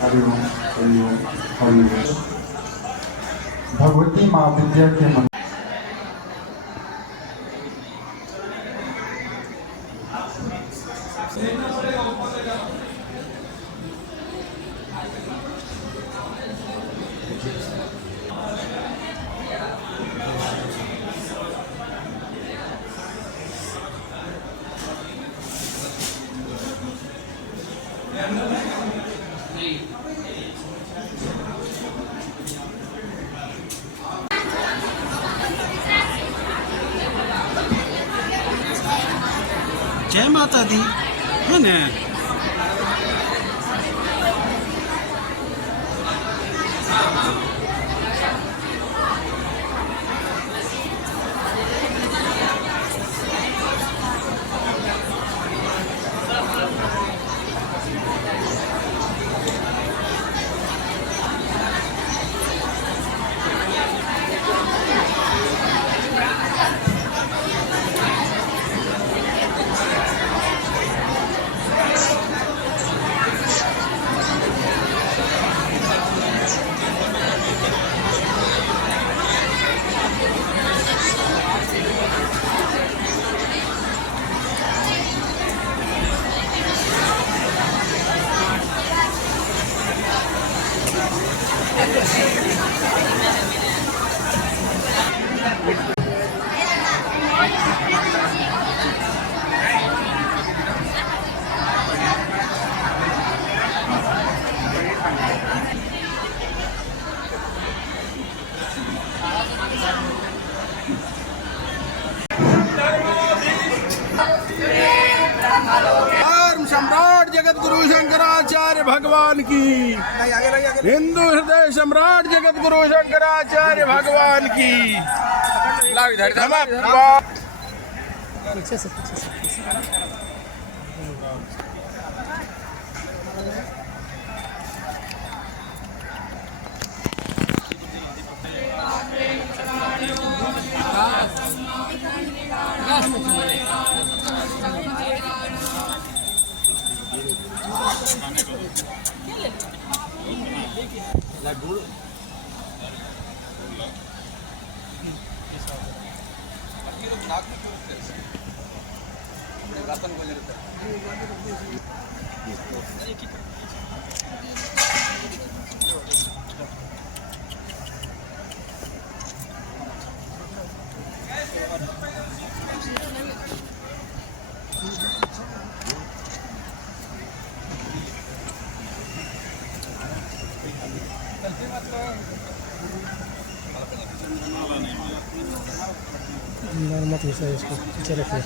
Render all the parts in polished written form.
हरि ओम हरि ओम हरि ओम। भगवती माँ विद्या के मंदिर जय माता दी है ना। सम्राट जगत गुरु शंकराचार्य भगवान की, हिंदू हृदय सम्राट जगत गुरु शंकराचार्य भगवान की। मत घुसा इसको, पीछे रखिए।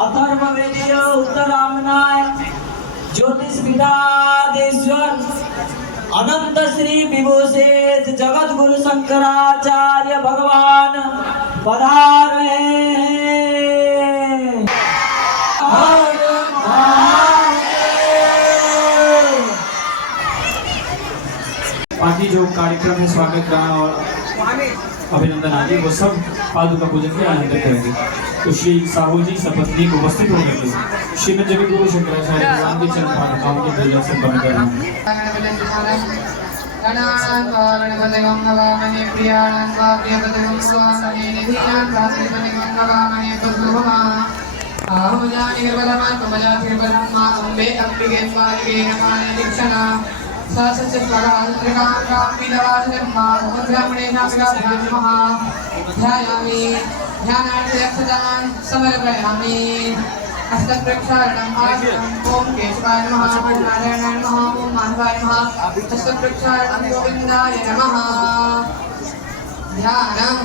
अथर्ववेदीय उत्तरामनाय ज्योतिष विदादेश्वर अनंत श्री विभूषेश जगत गुरु शंकराचार्य भगवान पधार रहे हैं। बाकी जो कार्यक्रम में स्वागत गाना और अभिनंदन आदि वो सब पादुका पूजन के आनंद करेंगे। तो श्री साहू जी सपत्नी को उपस्थित होकर के श्रीमद जगत गुरु शंकराचार्य भगवान के चरण पादुकाओं की पूजा से बंद कर रहे हैं। समर्पयामि हस्तप्रक्षालनम् ओम केशवाय नमः ओम नारायणाय नमः ओम माधवाय नमः हस्तप्रक्षालनं गोविन्दाय नमः ध्यानं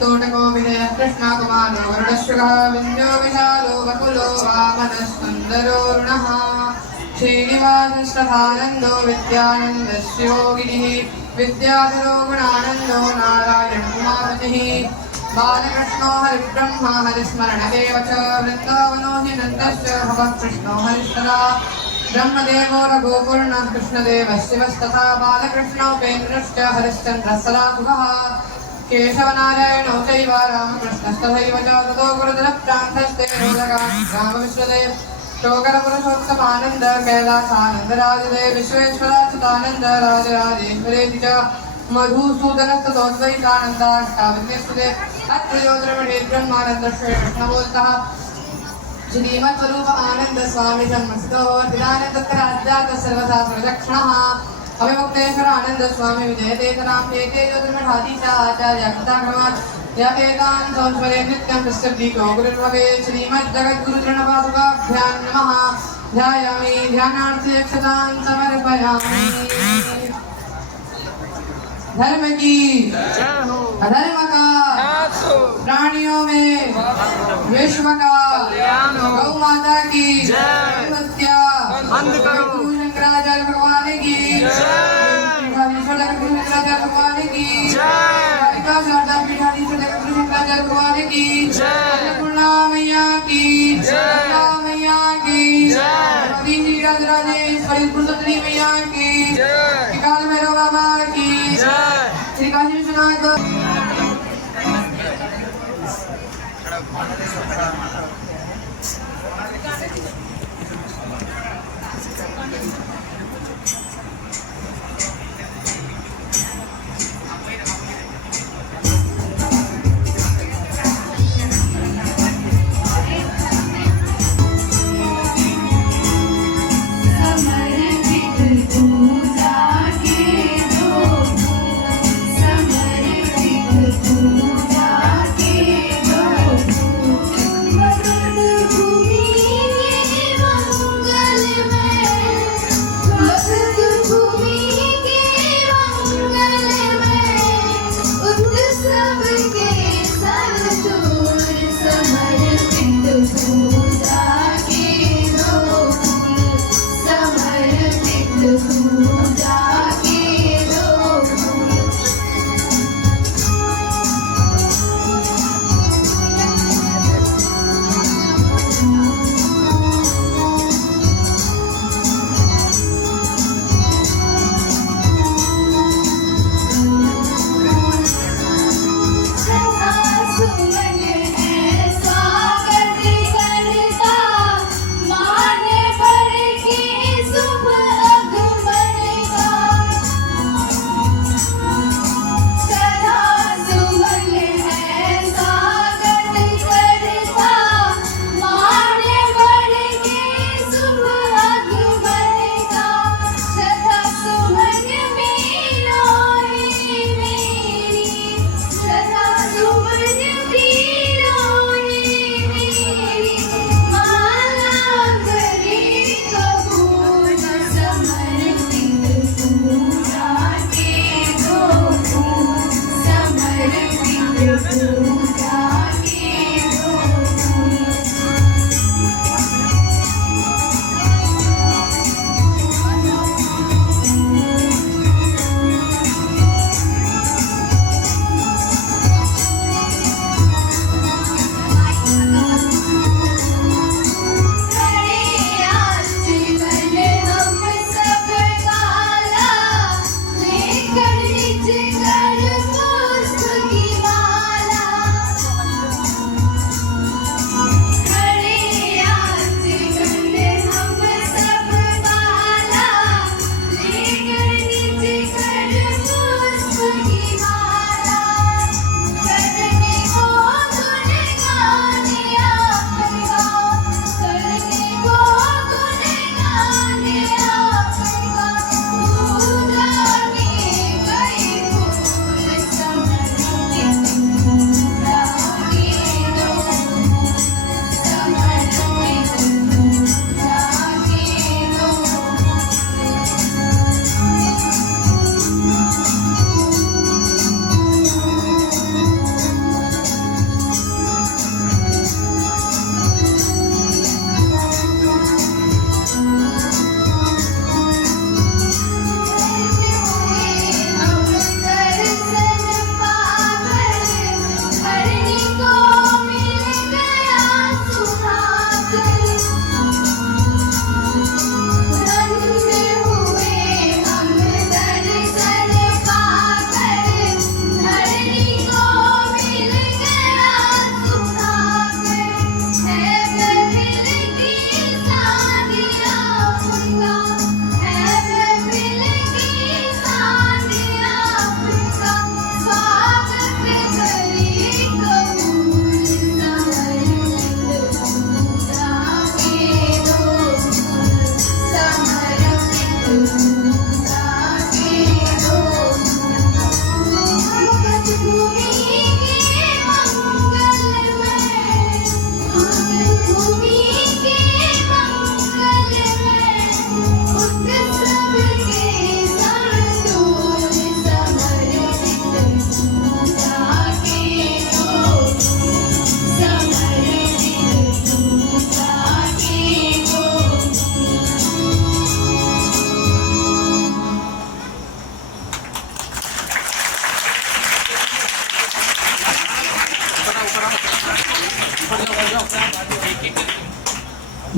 तोटको विजय कृष्णकुमारो गरुडशृंगः विन्यो विशालो वकुलो वामनः सुन्दरो रुणः श्रीनिवासस्तथानन्दो विद्यानन्दस्योगिनिः विद्याधरो गुणानन्दो नारायणोमापतिः बालकृष्णो हरिब्रह्मा हरिस्मरणदेव च वृन्दावनो हि नन्दश्च भवः कृष्णो हरिश्चरा ब्रह्मदेवो रघुपूर्णः कृष्णदेवः शिवस्तथा बालकृष्णोपेन्द्रश्च हरिश्चन्द्रः सदाशिवः केशवनारायणो चैव रामकृष्णस्तथैव च ततो गुरुतरप्रान्तस्ते रामविश्वदेव शोकरपुरुषोत्तमानन्द कैलासानन्दराजदे विश्वेश्वराच्युतानन्द राजराजेश्वरेति च मधुसूदनस्ततोद्वैतानन्दाष्टाविद्यस्तुते अत्रयोद्रमणे ब्रह्मानन्दश्रेष्ठनमोऽस्तः श्रीमद्स्वरूप आनंद स्वामी जन्मस्थो तिदानन्दत्राज्यात सर्वथा प्रदक्षिणः अविमुक्तेश्वर आनंद स्वामी विजयतेतरां एते ज्योतिर्मठाधीशा आचार्य कृताक्रमात् यतेतान् संस्मरे नित्यं तस्यब्दीको गुरुर्भवे श्रीमज्जगद्गुरुचरणपादुकाभ्यां नमः ध्यायामि ध्यानार्थयक्षतां समर्पयामि। धर्म की अधर्म का प्राणियों में विश्व का गौ माता की हत्या गुरु शंकराचार्य भगवान की गुरु शंकराचार्य भगवान की शारदा पीठाधीश्वर गुरु शंकराचार्य भगवान की अन्नपूर्णा मैया की मैया की राजराजेश्वरी पुरुषोत्तरी मैया की काल भैरव बाबा की श्री काशी विश्वनाथ लेकर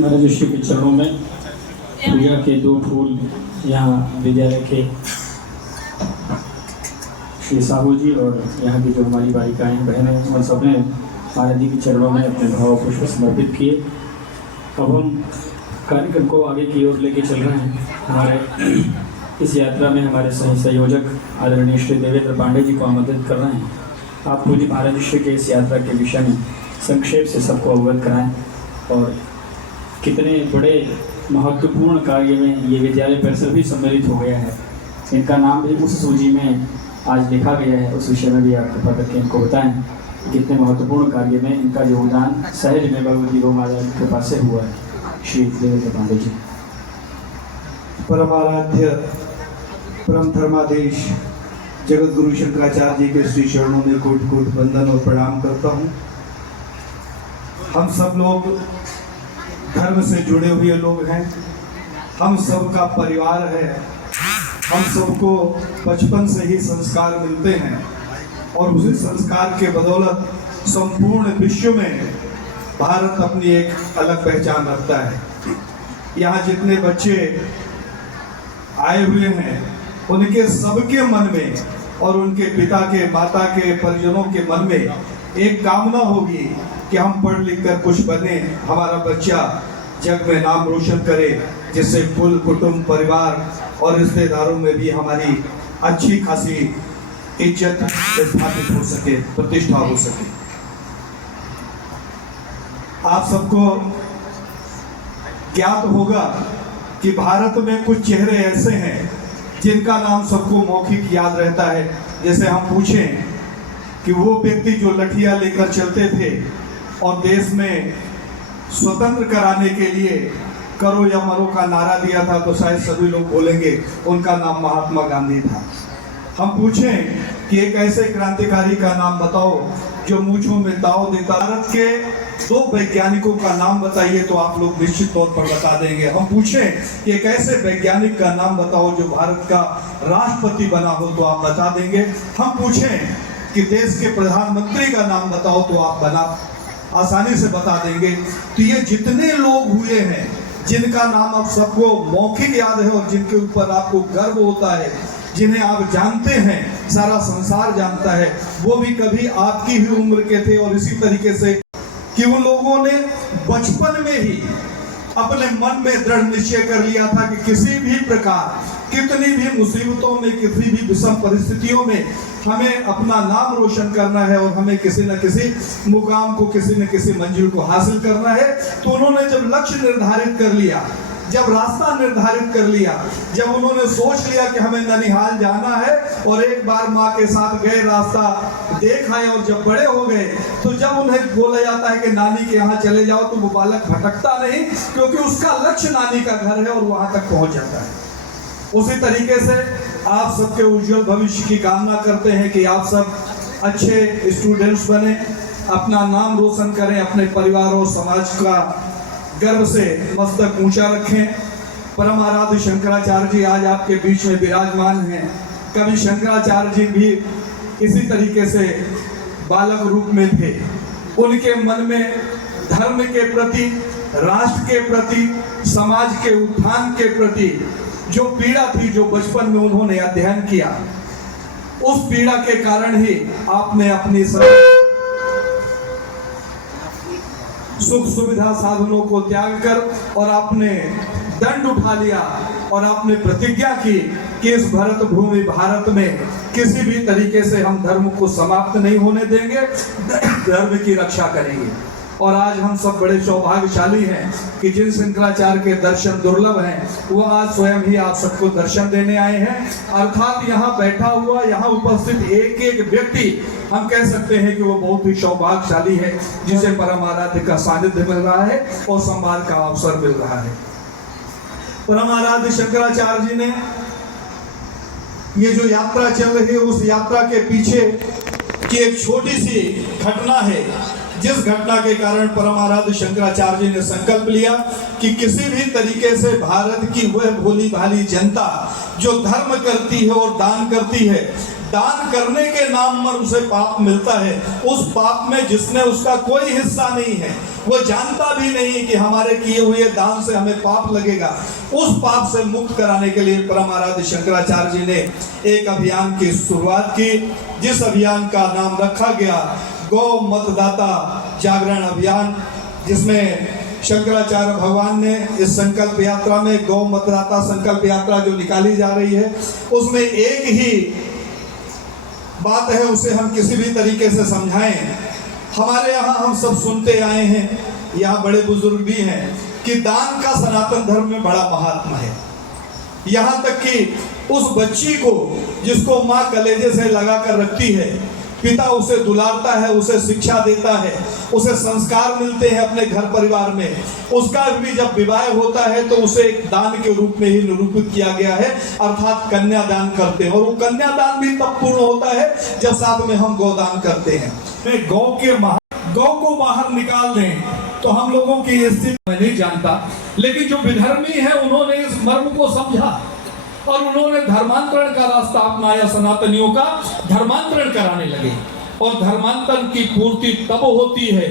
महाराज ऋषि के चरणों में पूजा के 2 फूल यहाँ विद्यालय के श्री साहू जी और यहाँ की जो हमारी बालिकाएं बहनें हैं उन सब ने महाराज जी के चरणों में अपने भाव पुष्प समर्पित किए। अब हम कार्यक्रम को आगे की ओर लेके चल रहे हैं। हमारे इस यात्रा में हमारे सही संयोजक आदरणीय श्री देवेंद्र पांडे जी को आमंत्रित कर रहे हैं। आप पूज्य महाराज श्री के इस यात्रा के विषय में संक्षेप से सबको अवगत कराएं और कितने बड़े महत्वपूर्ण कार्य में ये विद्यालय परिसर भी सम्मिलित हो गया है, इनका नाम भी उस सूची में आज लिखा गया है, उस विषय में भी आप कृपा करके इनको बताएं कि कितने महत्वपूर्ण कार्य में इनका योगदान सहज में भगवती गौ माता की कृपा से हुआ है। श्री देवेंद्र पांडे जी। परमाराध्य परम धर्माधीश जगत गुरु शंकराचार्य जी के श्री चरणों में कोटि कोटि वंदन और प्रणाम करता हूँ। हम सब लोग धर्म से जुड़े हुए लोग हैं, हम सबका परिवार है, हम सबको बचपन से ही संस्कार मिलते हैं और उसी संस्कार के बदौलत संपूर्ण विश्व में भारत अपनी एक अलग पहचान रखता है। यहाँ जितने बच्चे आए हुए हैं उनके सबके मन में और उनके पिता के माता के परिजनों के मन में एक कामना होगी कि हम पढ़ लिख कर कुछ बने, हमारा बच्चा जग में नाम रोशन करे, जिससे कुल कुटुंब परिवार और रिश्तेदारों में भी हमारी अच्छी खासी इज्जत स्थापित हो सके, प्रतिष्ठा हो सके। आप सबको ज्ञात होगा कि भारत में कुछ चेहरे ऐसे हैं जिनका नाम सबको मौखिक याद रहता है। जैसे हम पूछें कि वो व्यक्ति जो लठिया लेकर चलते थे और देश में स्वतंत्र कराने के लिए करो या मरो का नारा दिया था, तो शायद सभी लोग बोलेंगे उनका नाम महात्मा गांधी था। हम पूछें कि एक ऐसे क्रांतिकारी का नाम बताओ जो मूंछों में दाव देता, भारत के 2 वैज्ञानिकों का नाम बताइए तो आप लोग निश्चित तौर पर बता देंगे। हम पूछें कि एक ऐसे वैज्ञानिक का नाम बताओ जो भारत का राष्ट्रपति बना हो तो आप बता देंगे। हम पूछें कि देश के प्रधानमंत्री का नाम बताओ तो आप आसानी से बता देंगे। तो ये जितने लोग हुए हैं जिनका नाम आप सबको मौखिक याद है और जिनके ऊपर आपको गर्व होता है, जिन्हें आप जानते हैं, सारा संसार जानता है, वो भी कभी आपकी ही उम्र के थे। और इसी तरीके से कि उन लोगों ने बचपन में ही अपने मन में दृढ़ निश्चय कर लिया था कि किसी भी प्रकार, कितनी भी मुसीबतों में, किसी भी विषम परिस्थितियों में हमें अपना नाम रोशन करना है और हमें किसी न किसी मुकाम को, किसी न किसी मंजिल को हासिल करना है। तो उन्होंने जब लक्ष्य निर्धारित कर लिया, जब रास्ता निर्धारित कर लिया, जब उन्होंने सोच लिया कि हमें ननिहाल जाना है और एक बार माँ के साथ गए, रास्ता देख आए और जब बड़े हो गए तो जब उन्हें बोला जाता है कि नानी के यहाँ चले जाओ तो वो बालक भटकता नहीं, क्योंकि उसका लक्ष्य नानी का घर है और वहां तक पहुंच जाता है। उसी तरीके से आप सबके उज्जवल भविष्य की कामना करते हैं कि आप सब अच्छे स्टूडेंट्स बने, अपना नाम रोशन करें, अपने परिवार और समाज का गर्व से मस्तक ऊंचा रखें। परम आराध्य शंकराचार्य जी आज आपके बीच में विराजमान हैं। कभी शंकराचार्य जी भी इसी तरीके से बालक रूप में थे। उनके मन में धर्म के प्रति, राष्ट्र के प्रति, समाज के उत्थान के प्रति जो पीड़ा थी, जो बचपन में उन्होंने अध्ययन किया, उस पीड़ा के कारण ही आपने अपनी सुख सुविधा साधनों को त्याग कर और आपने दंड उठा लिया और आपने प्रतिज्ञा की कि इस भरत भूमि भारत में किसी भी तरीके से हम धर्म को समाप्त नहीं होने देंगे, धर्म की रक्षा करेंगे। और आज हम सब बड़े सौभाग्यशाली हैं कि जिन शंकराचार्य के दर्शन दुर्लभ हैं वो आज स्वयं ही आप सबको दर्शन देने आए हैं। अर्थात यहाँ बैठा हुआ, यहाँ उपस्थित एक एक व्यक्ति हम कह सकते हैं कि वो बहुत ही सौभाग्यशाली है, जिसे परम आराध्य का सानिध्य मिल रहा है और संवाद का अवसर मिल रहा है। परम आराध्य शंकराचार्य जी ने ये जो यात्रा चल रही है, उस यात्रा के पीछे की एक छोटी सी घटना है, जिस घटना के कारण परम आराध्य शंकराचार्य जी ने संकल्प लिया कि किसी भी तरीके से भारत की वह भोली भाली जनता जो धर्म करती है और दान करती है, दान करने के नाम पर उसे पाप मिलता है, उस पाप में जिसने उसका कोई हिस्सा नहीं है, वो जानता भी नहीं कि हमारे किए हुए दान से हमें पाप लगेगा, उस पाप से मुक्त कराने के लिए परम आराध्य शंकराचार्य जी ने एक अभियान की शुरुआत की, जिस अभियान का नाम रखा गया गौ मतदाता जागरण अभियान, जिसमें शंकराचार्य भगवान ने इस संकल्प यात्रा में गौ मतदाता संकल्प यात्रा जो निकाली जा रही है, उसमें एक ही बात है, उसे हम किसी भी तरीके से समझाएं। हमारे यहाँ हम सब सुनते आए हैं, यहाँ बड़े बुजुर्ग भी हैं, कि दान का सनातन धर्म में बड़ा महात्मा है। यहाँ तक कि उस बच्ची को जिसको माँ कलेजे से लगा कर रखती है, पिता उसे दुलारता है, उसे शिक्षा देता है, उसे संस्कार मिलते हैं अपने घर परिवार में, उसका भी जब विवाह होता है तो उसे एक दान के रूप में ही निरूपित किया गया है, अर्थात कन्यादान करते हैं। और वो कन्यादान भी तब पूर्ण होता है जब साथ में हम गोदान करते हैं। गौ को बाहर निकाल दें तो हम लोगों की स्थिति मैं नहीं जानता, लेकिन जो विधर्मी है उन्होंने इस मर्म को समझा और उन्होंने धर्मांतरण का रास्ता अपनाया, सनातनियों का धर्मांतरण कराने लगे। और धर्मांतरण की पूर्ति तब होती है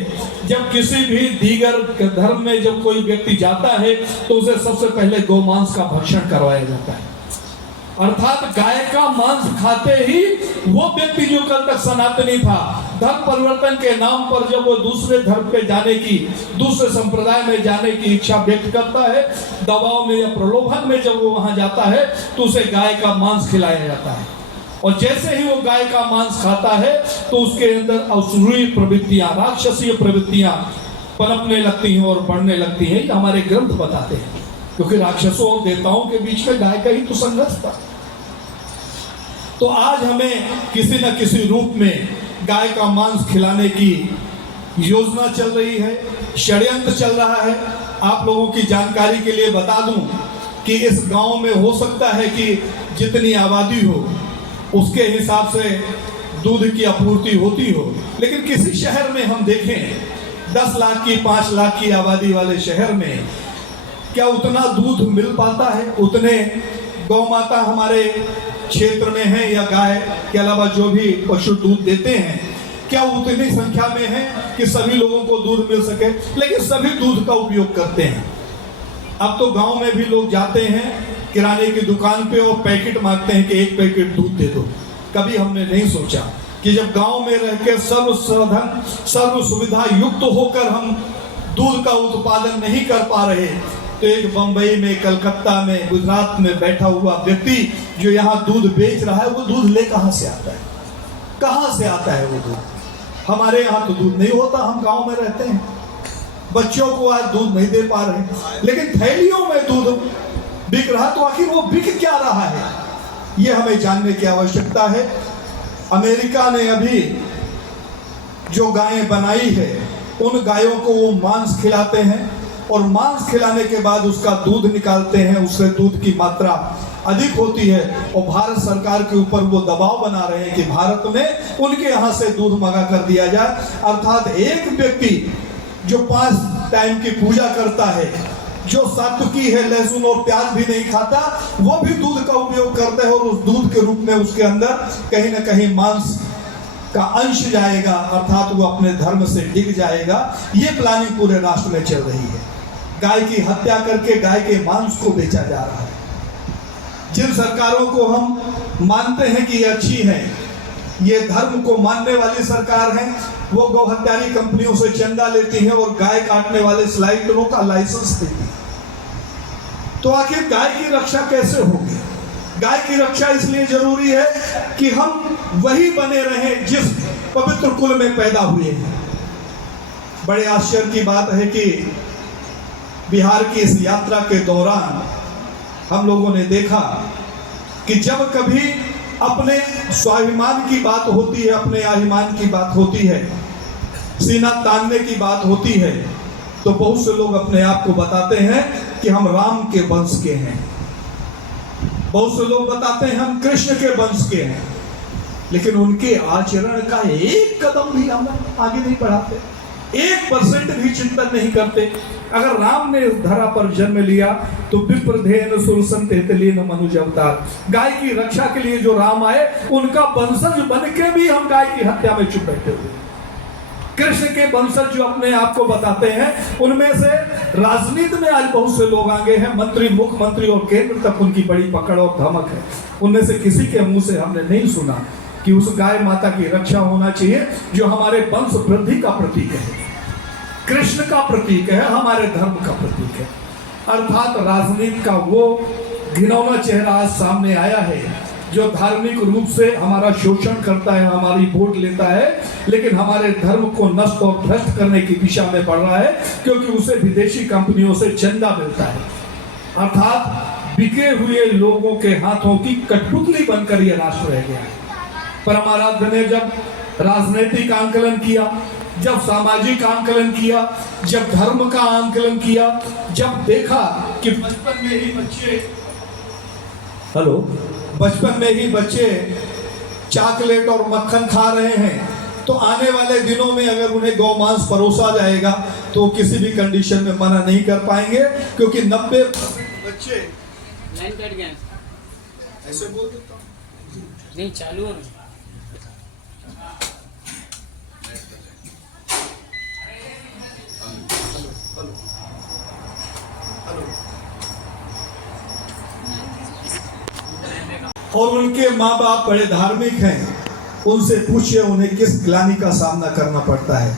जब किसी भी दीगर धर्म में जब कोई व्यक्ति जाता है तो उसे सबसे पहले गौमांस का भक्षण करवाया जाता है, अर्थात गाय का मांस खाते ही वो व्यक्ति जो कल तक सनातनी था, धर्म परिवर्तन के नाम पर जब वो दूसरे धर्म पे जाने की, दूसरे संप्रदाय में जाने की इच्छा व्यक्त करता है, दबाव में या प्रलोभन में जब वो वहां जाता है तो उसे गाय का मांस खिलाया जाता है। और जैसे ही वो गाय का मांस खाता है तो उसके अंदर असुरी प्रवृत्तियां, राक्षसीय प्रवृत्तियां पनपने लगती हैं और बढ़ने लगती हैं। ये हमारे ग्रंथ बताते हैं, क्योंकि राक्षसों और देवताओं के बीच में गाय का ही तो संघर्ष था। तो आज हमें किसी न किसी रूप में गाय का मांस खिलाने की योजना चल रही है, षड्यंत्र चल रहा है। आप लोगों की जानकारी के लिए बता दूं कि इस गांव में हो सकता है कि जितनी आबादी हो उसके हिसाब से दूध की आपूर्ति होती हो, लेकिन किसी शहर में हम देखें 10 लाख की 5 लाख की आबादी वाले शहर में क्या उतना दूध मिल पाता है? उतने गौ माता हमारे क्षेत्र में है या गाय के अलावा जो भी पशु दूध देते हैं, क्या उतनी संख्या में है कि सभी लोगों को दूध मिल सके? लेकिन सभी दूध का उपयोग करते हैं। अब तो गांव में भी लोग जाते हैं किराने की दुकान पे और पैकेट मांगते हैं कि 1 पैकेट दूध दे दो। कभी हमने नहीं सोचा कि जब गांव में रह के सर्व साधन सर्व सुविधा युक्त होकर हम दूध का उत्पादन नहीं कर पा रहे, तो एक बंबई में, कलकत्ता में, गुजरात में बैठा हुआ व्यक्ति जो यहाँ दूध बेच रहा है, वो दूध ले कहाँ से आता है? कहाँ से आता है वो दूध? हमारे यहाँ तो दूध नहीं होता, हम गांव में रहते हैं, बच्चों को आज दूध नहीं दे पा रहे, लेकिन थैलियों में दूध बिक रहा। तो आखिर वो बिक क्या रहा है, ये हमें जानने की आवश्यकता है। अमेरिका ने अभी जो गायें बनाई है, उन गायों को वो मांस खिलाते हैं और मांस खिलाने के बाद उसका दूध निकालते हैं, उससे दूध की मात्रा अधिक होती है। और भारत सरकार के ऊपर वो दबाव बना रहे हैं कि भारत में उनके यहाँ से दूध मंगा कर दिया जाए। अर्थात एक व्यक्ति जो 5 टाइम की पूजा करता है, जो सात्विकी है, लहसुन और प्याज भी नहीं खाता, वो भी दूध का उपयोग करता है और उस दूध के रूप में उसके अंदर कहीं ना कहीं मांस का अंश जाएगा, अर्थात वो अपने धर्म से डिग जाएगा। ये प्लानिंग पूरे राष्ट्र में चल रही है। गाय की हत्या करके गाय के मांस को बेचा जा रहा है। जिन सरकारों को हम मानते हैं कि ये अच्छी है, ये धर्म को मानने वाली सरकार है, वो गौ हत्यारी कंपनियों से चंदा लेती है और गाय काटने वाले स्लाइडरों का लाइसेंस देती है। तो आखिर गाय की रक्षा कैसे होगी? गाय की रक्षा इसलिए जरूरी है कि हम वही बने रहें जिस पवित्र कुल में पैदा हुए हैं। बड़े आश्चर्य की बात है कि बिहार की इस यात्रा के दौरान हम लोगों ने देखा कि जब कभी अपने स्वाभिमान की बात होती है, अपने अभिमान की बात होती है, सीना तानने की बात होती है, तो बहुत से लोग अपने आप को बताते हैं कि हम राम के वंश के हैं। बहुत से लोग बताते हैं हम कृष्ण के वंश के हैं, लेकिन उनके आचरण का एक कदम भी हम आगे नहीं बढ़ाते। 1% भी चिंतन नहीं करते। अगर राम ने इस धरा पर जन्म लिया तो विप्रधेन सुरसन तेतलीन मनुज अवतार, गाय की रक्षा के लिए जो राम आए उनका वंशज बन के भी हम गाय की हत्या में चुप बैठे हुए। कृष्ण के वंशज जो अपने आप को बताते हैं, उनमें से राजनीति में आज बहुत से लोग आगे हैं, मंत्री, मुख्यमंत्री और केंद्र तक उनकी बड़ी पकड़ और धमक है। उनमें से किसी के मुंह से हमने नहीं सुना कि उस गाय माता की रक्षा होना चाहिए जो हमारे वंश वृद्धि का प्रतीक है, कृष्ण का प्रतीक है, हमारे धर्म का प्रतीक है। अर्थात राजनीति का वो घिनौना चेहरा आज सामने आया है जो धार्मिक रूप से हमारा शोषण करता है, हमारी वोट लेता है, लेकिन हमारे धर्म को नष्ट और भ्रष्ट करने की दिशा में बढ़ रहा है, क्योंकि उसे विदेशी कंपनियों से चंदा मिलता है। अर्थात बिके हुए लोगों के हाथों की कठपुतली बनकर यह राष्ट्र रह गया है। परमाराध्य ने जब राजनीतिक आंकलन किया, जब सामाजिक आंकलन किया, जब धर्म का आंकलन किया, जब देखा कि बचपन में ही बच्चे चॉकलेट और मक्खन खा रहे हैं, तो आने वाले दिनों में अगर उन्हें गौमांस परोसा जाएगा तो किसी भी कंडीशन में मना नहीं कर पाएंगे, क्योंकि 90% बच्चे लाइन कट गया, ऐसे बोल देता हूं नहीं चालू हो और उनके माँ बाप बड़े धार्मिक हैं, उनसे पूछिए उन्हें किस ग्लानि का सामना करना पड़ता है।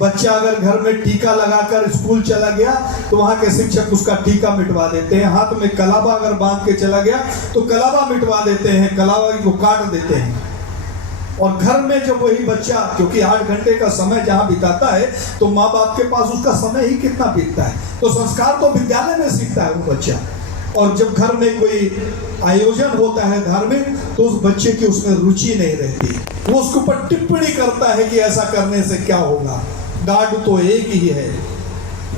बच्चा अगर घर में टीका लगाकर स्कूल चला गया तो वहां के शिक्षक उसका टीका मिटवा देते हैं, हाथ में कलावा अगर बांध के चला गया तो कलावा मिटवा देते हैं, कलावा को काट देते हैं। और घर में जब वही बच्चा, क्योंकि 8 घंटे का समय जहां बिताता है, तो माँ बाप के पास उसका समय ही कितना बीतता है, तो संस्कार तो विद्यालय में सीखता है वो बच्चा। और जब घर में कोई आयोजन होता है धार्मिक, तो उस बच्चे की उसमें रुचि नहीं रहती, वो उसके ऊपर टिप्पणी करता है कि ऐसा करने से क्या होगा। गार्ड तो एक ही है,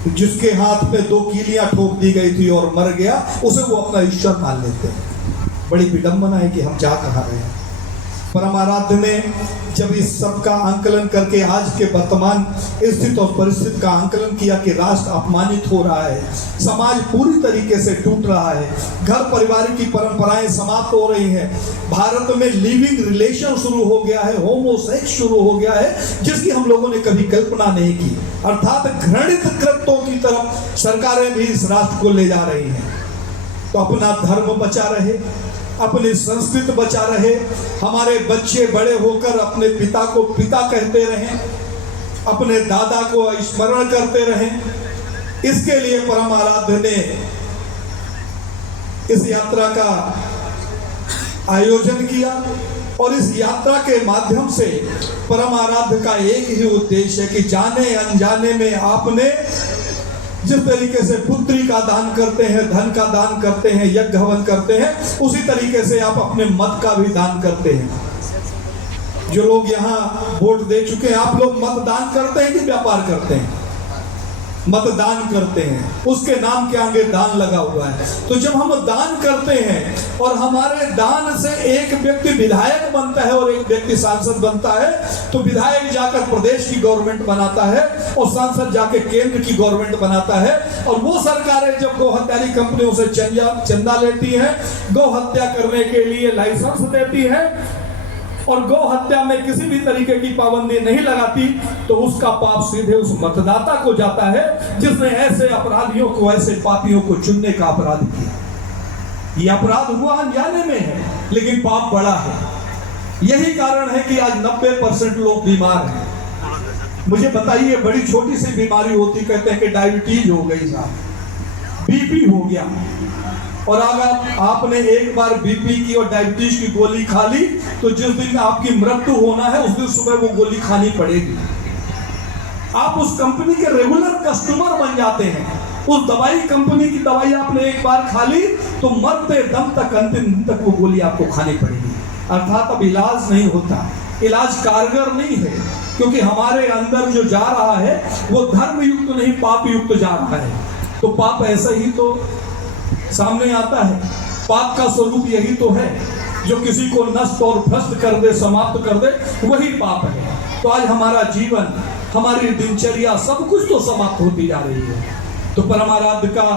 जिसके हाथ में 2 कीलियां ठोक दी गई थी और मर गया, उसे वो अपना ईश्वर मान लेते हैं। बड़ी विडंबना है कि हम जा कहाँ रहे हैं। परमाराध्य ने जब इस सब का आंकलन करके आज के वर्तमान स्थिति और परिस्थिति का आंकलन किया कि राष्ट्र अपमानित हो रहा है, समाज पूरी तरीके से टूट रहा है, घर परिवार की परंपराएं समाप्त हो रही हैं, भारत में लिविंग रिलेशन शुरू हो गया है, होमोसेक्स शुरू हो गया है, जिसकी हम लोगों ने कभी कल्पना नहीं की। अर्थात घृणित कृत्यों की तरफ सरकारें भी इस राष्ट्र को ले जा रही हैं। तो अपना धर्म बचा रहे, अपनी संस्कृति बचा रहे, हमारे बच्चे बड़े होकर अपने पिता को पिता कहते रहें, अपने दादा को स्मरण करते रहें। इसके लिए परमाराध्य ने इस यात्रा का आयोजन किया, और इस यात्रा के माध्यम से परमाराध्य का एक ही उद्देश्य है कि जाने अनजाने में आपने जिस तरीके से पुत्री का दान करते हैं, धन का दान करते हैं, यज्ञ हवन करते हैं, उसी तरीके से आप अपने मत का भी दान करते हैं। जो लोग यहाँ वोट दे चुके हैं, आप लोग मतदान करते हैं कि व्यापार करते हैं? मतदान करते हैं, उसके नाम के आगे दान लगा हुआ है। तो जब हम दान करते हैं और हमारे दान से एक व्यक्ति विधायक बनता है और एक व्यक्ति सांसद बनता है, तो विधायक जाकर प्रदेश की गवर्नमेंट बनाता है और सांसद जाके केंद्र की गवर्नमेंट बनाता है। और वो सरकारें जब गौ हत्यारी कंपनियों से चंदा लेती हैं, गौ हत्या करने के लिए लाइसेंस देती है और गौ हत्या में किसी भी तरीके की पाबंदी नहीं लगाती, तो उसका पाप सीधे उस मतदाता को जाता है जिसने ऐसे अपराधियों को, ऐसे पापियों को चुनने का अपराध किया। यह अपराध हुआ अनजाने में है, लेकिन पाप बड़ा है। यही कारण है कि आज 90% लोग बीमार हैं। मुझे बताइए, बड़ी छोटी सी बीमारी होती, कहते हैं कि डायबिटीज हो गई साहब, बीपी हो गया, और अगर आपने एक बार बीपी की और डायबिटीज की गोली खा ली, तो जिस दिन आपकी मृत्यु होना है उस दिन सुबह वो गोली खानी पड़ेगी। आप उस कंपनी के रेगुलर कस्टमर बन जाते हैं। उस दवाई कंपनी की दवाई आपने एक बार खा ली तो मरते दम तक, अंतिम दिन तक वो गोली आपको खानी पड़ेगी। अर्थात अब इलाज नहीं होता, इलाज कारगर नहीं है, क्योंकि हमारे अंदर जो जा रहा है वो धर्म युक्त नहीं, पाप युक्त जा रहा है। तो पाप ऐसा ही तो सामने आता है। पाप का स्वरूप यही तो है, जो किसी को नष्ट और भ्रष्ट कर दे, समाप्त कर दे, वही पाप है। तो आज हमारा जीवन हमारी दिनचर्या सब कुछ तो समाप्त होती जा रही है। तो परमाराध्य का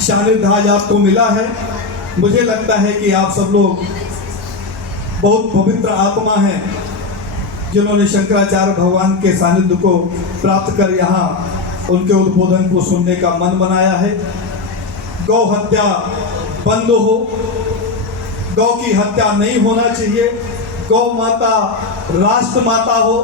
सानिध्य आज आपको मिला है। मुझे लगता है कि आप सब लोग बहुत पवित्र आत्मा हैं जिन्होंने शंकराचार्य भगवान के सानिध्य को प्राप्त कर यहाँ उनके उद्बोधन को सुनने का मन बनाया है। गौ हत्या बंद हो, गौ की हत्या नहीं होना चाहिए। गौ माता राष्ट्र माता हो।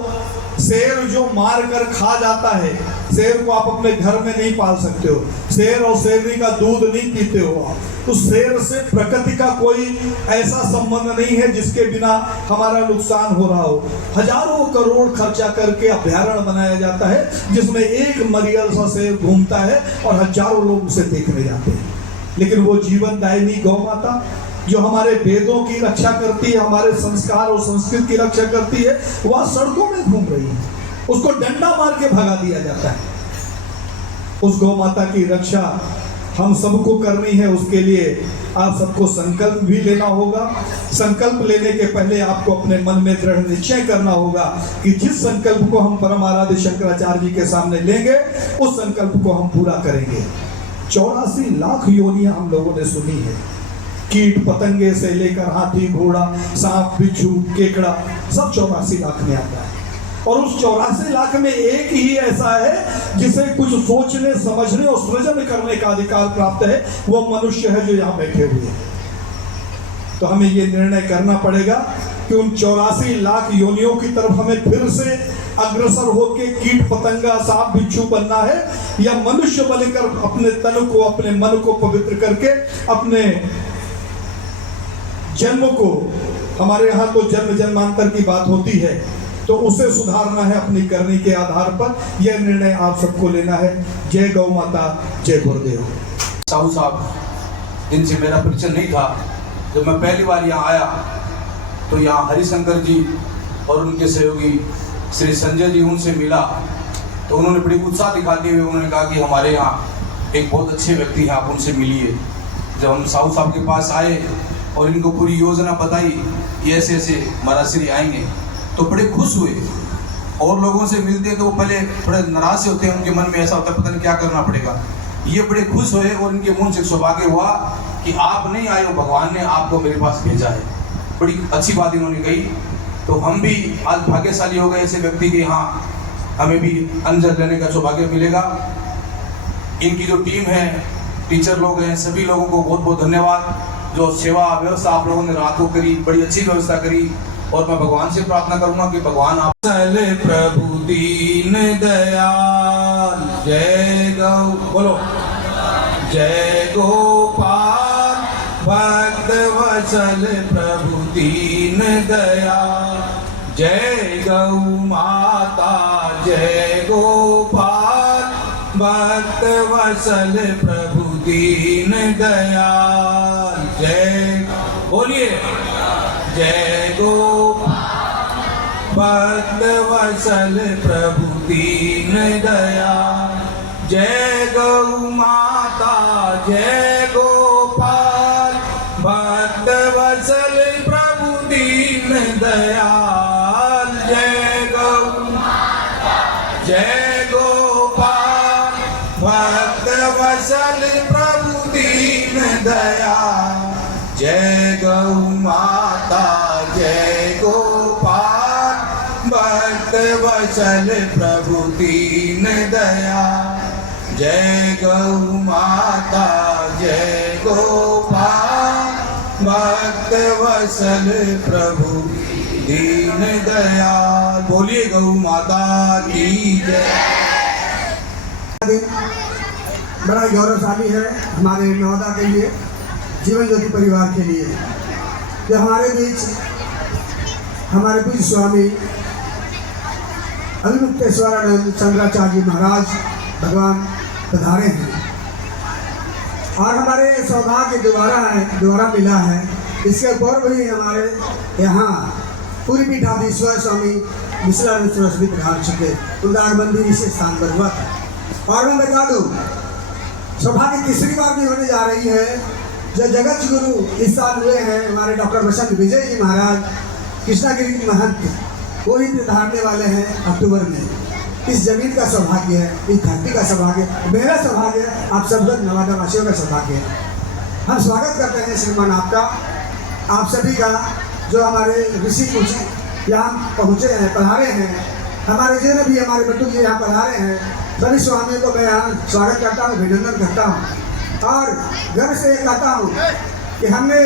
शेर जो मार कर खा जाता है, शेर को आप अपने घर में नहीं पाल सकते हो। शेर और शेरनी का दूध नहीं पीते हो आप। उस शेर से प्रकृति का कोई ऐसा संबंध नहीं है जिसके बिना हमारा नुकसान हो रहा हो। हजारों करोड़ खर्चा करके अभ्यारण्य बनाया जाता है जिसमें एक मरियल सा शेर घूमता है और हजारों लोग उसे देखने जाते हैं। लेकिन वो जीवन दायिनी गौ माता जो हमारे वेदों की रक्षा करती है, हमारे संस्कार और संस्कृति की रक्षा करती है, वह सड़कों में घूम रही है। उसको डंडा मार के भगा दिया जाता है। उस गौ माता की रक्षा हम सबको करनी है। उसके लिए आप सबको संकल्प भी लेना होगा। संकल्प लेने के पहले आपको अपने मन में दृढ़ निश्चय करना होगा कि जिस संकल्प को हम परम आराध्य शंकराचार्य जी के सामने लेंगे उस संकल्प को हम पूरा करेंगे। 84 लाख योनियां हम लोगों ने सुनी है। कीट पतंगे से लेकर हाथी घोड़ा सांप बिच्छू केकड़ा सब 84 लाख में आता है। और उस 84 लाख में एक ही ऐसा है जिसे कुछ सोचने समझने और सृजन करने का अधिकार प्राप्त है। वो मनुष्य है जो यहाँ बैठे हुए हैं। तो हमें ये निर्णय करना पड़ेगा कि उन 84 लाख योनियों की तरफ हमें फिर से अग्रसर होकर कीट पतंगा सांप बिच्छू बनना है, या मनुष्य बनकर अपने तन को अपने मन को पवित्र करके अपने जन्म को, हमारे यहाँ तो जन्म जन्मांतर की बात होती है, तो उसे सुधारना है अपनी करनी के आधार पर। यह निर्णय आप सबको लेना है। जय गौ माता, जय गुरुदेव। साहू साहब जिनसे मेरा परिचय नहीं था, जब मैं पहली बार यहाँ आया तो यहाँ हरिशंकर जी और उनके सहयोगी श्री संजय जी उनसे मिला तो उन्होंने बड़ी उत्साह दिखाते हुए उन्होंने कहा कि हमारे यहाँ एक बहुत अच्छे व्यक्ति हैं, आप उनसे मिलिए। जब हम साहू साहब के पास आए और इनको पूरी योजना बताई कि ऐसे ऐसे महाराज श्री आएंगे तो बड़े खुश हुए। और लोगों से मिलते हैं तो वो पहले थोड़े नाराज से होते हैं, उनके मन में ऐसा होता है पता नहीं क्या करना पड़ेगा। ये बड़े खुश हुए और इनके मुंह से सौभाग्य हुआ कि आप नहीं आए हो, भगवान ने आपको मेरे पास भेजा है। बड़ी अच्छी बात इन्होंने कही। तो हम भी आज भाग्यशाली हो गए ऐसे व्यक्ति के यहाँ हमें भी अंजल लेने का सौभाग्य मिलेगा। इनकी जो टीम है, टीचर लोग हैं, सभी लोगों को बहुत बहुत धन्यवाद। जो सेवा व्यवस्था आप लोगों ने रात को करी, बड़ी अच्छी व्यवस्था करी। और मैं भगवान से प्रार्थना करूंगा कि भगवान आप चले प्रभु दीन दयाल। जय गौ बोलो, जय गोपाल भक्त वत्सल प्रभु दीन दयाल। जय गौ माता, जय गोपाल भक्त वत्सल प्रभु दीन दयाल। जय बोलिए, जय गोपाल भक्त वत्सल प्रभु दीन दयाल। जय गौ माता, जय गोपाल भक्त वत्सल प्रभु दीन दयाल। जय गौ माता, जय गोपाल भक्त वत्सल प्रभु दीन दयाल। जय गौ माता, जय गोपाल भक्त वत्सल प्रभु दीन दयाल। जय गौ माता, जय गोपाल भक्त वत्सल प्रभु दीन दयाल। बोलिए गौ माता की जय। बड़ा गौरवशाली है हमारे नौदा के लिए, जीवन ज्योति परिवार के लिए। जो हमारे बीच हमारे पूज्य स्वामी अभिमुक्तेश्वरानंद शंकराचार्य जी महाराज भगवान पधारे हैं और हमारे सौभाग्य द्वारा मिला है। इसके पूर्व भी हमारे यहाँ पूरी पीठाधीश्वर स्वामी विश्रानंद सरस्वती पधार चुके, उदार मंदिर इस स्थान पर हुआ था। और मैं बता दूँ, सौभाग्य तीसरी बार भी होने जा रही है। जो जगत गुरु इस साल हुए हैं हमारे डॉक्टर बसंत विजय जी महाराज कृष्णागिरी महंत, वो भी धारने वाले हैं अक्टूबर में। इस जमीन का सौभाग्य है, इस धरती का सौभाग्य, मेरा सौभाग्य है, आप सब लोग नवादा वासियों का सौभाग्य है। हम स्वागत करते हैं श्रीमान आपका, आप सभी का, जो हमारे ऋषि कुछ यहाँ पहुँचे हैं, पधारे हैं, हमारे जितने भी हमारे बच्चों जी यहाँ पधारे हैं, सभी स्वामियों को मैं यहाँ स्वागत करता हूँ, अभिनंदन करता हूँ और गर्व से कहता हूँ कि हमने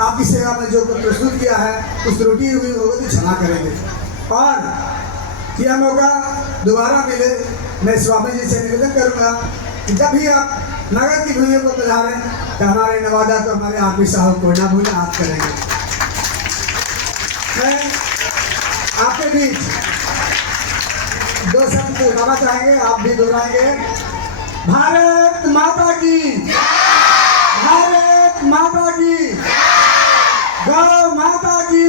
आपकी सेवा में जो प्रस्तुत किया है उस त्रुटि हुई होगी तो क्षमा करेंगे और यह मौका दोबारा मिले मैं स्वामी जी से निवेदन करूँगा कि जब भी आप नगर की भूमि को पधारें तो हमारे नवादा को, हमारे आरपी साहब को ना भूलें, आप करेंगे। मैं आपके बीच दो शब्द दोहराना चाहेंगे, आप भी दोहराएंगे। भारत माता की, भारत माता की, गौ माता की,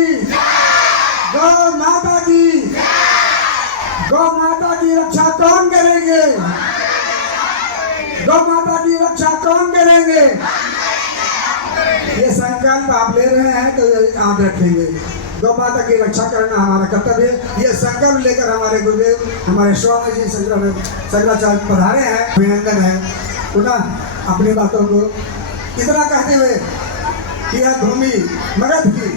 गौ माता की, गौ माता की रक्षा कौन करेंगे? गौ माता की रक्षा कौन करेंगे? ये संकल्प आप ले रहे हैं तो ये आप रखेंगे। गौ माता की रक्षा करना हमारा कर्तव्य है। ये संकल्प लेकर हमारे गुरुदेव, हमारे स्वामी जी शंकराचार्य पधारे हैं, अभिनंदन है। पुनः अपनी बातों को इतना कहते हुए कि यह भूमि मगध की,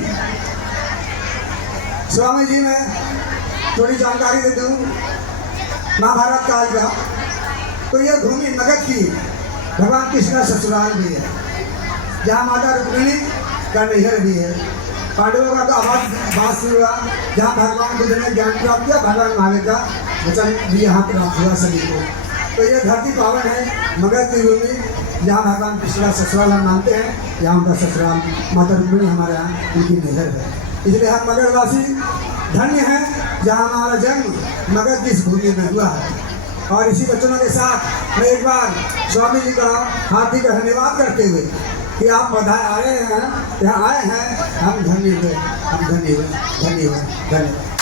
स्वामी जी मैं थोड़ी जानकारी दे दूँ महाभारत काल का, तो यह भूमि मगध की भगवान कृष्ण का ससुराल भी है, जहाँ माता रुक्मिणी का नैहर भी है। पांडवों का आवाज बात हुआ, जहाँ भगवान बुद्ध ने ज्ञान प्राप्त किया, भगवान महावीर का वचन भी यहाँ प्राप्त हुआ सभी को। तो ये धरती पावन है मगध की भूमि, जहाँ भगवान कृष्ण का ससुराल हम मानते हैं, यहाँ उनका ससुराल माता रुक्मिणी हमारे यहाँ उनकी नैहर है। इसलिए हम मगधवासी धन्य हैं जहाँ हमारा जन्म मगध की इस भूमि में हुआ है। और इसी वचनों के साथ मैं एक बार स्वामी जी का हार्दिक धन्यवाद करते हुए कि आप पधारे आए हैं, यहाँ आए हैं, हम धन्य हुए, हम धन्य हुए, धन्य हुए, धन्यवाद।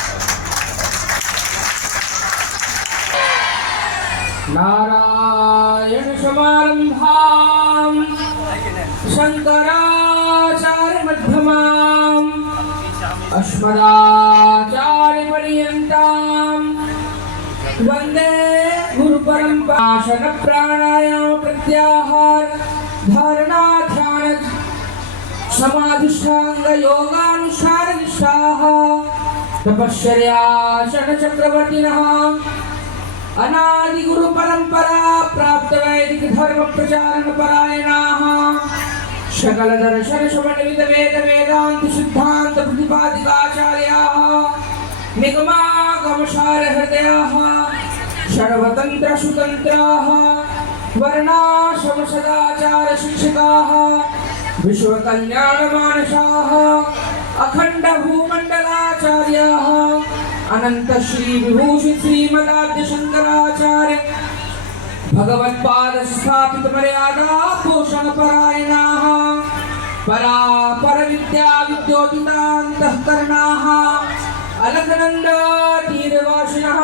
नारायण समारंभां शंकराचार्य मध्यमां अस्मदाचार्य पर्यन्तां वंदे गुरु परंपराशन प्राणायाम प्रत्याहार धारणा ध्यान समाधिष्ठांग योगानुष्ठान निष्ठाः तपश्चर्यासन चक्रवर्तिनः अनादि गुरु परंपरा प्राप्त वैदिक धर्म प्रचारण परायणाः सकल दर्शन समन्वित वेद वेदांत सिद्धांत प्रतिपादिकाचार्याः निगमागमसार हृदयाः सर्वतंत्र सुतंत्राः वर्णाश्रम सदाचार शिक्षकाः विश्व कल्याण मानसाः अखंड भूमंडलाचार्याः अनंत श्री विभूषित श्रीमदाद्य शंकराचार्य भगवत्पाद स्थापित मर्यादा पोषण परायणाः परापर विद्या विद्योतितान्तःकरणाः अलकनंदा तीरवासिनः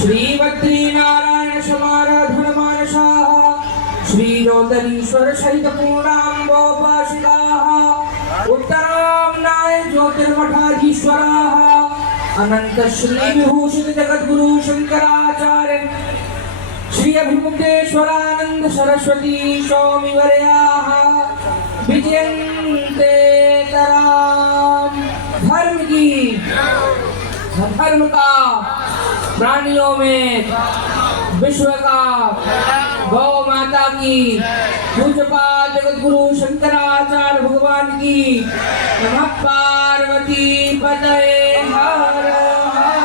श्रीवद्री नारायण समाराधन मानसाः श्रीरोदरीश्वर सहित पूर्णाम्बोपासिकाः उत्तराम्नाय ज्योतिर्मठाधीश्वराः अनंत श्री विभूषित जगद्गुरु शंकराचार्य श्री अभिमुक्तेश्वरानंद सरस्वती स्वामी वर्याः विजयन्ते तराम। धर्म की, धर्म का, प्राणियों में विश्व का, गौ माता की, पूज्यपाद जगद्गुरु शंकराचार्य भगवान की नमः। पार्वती पतये हर हर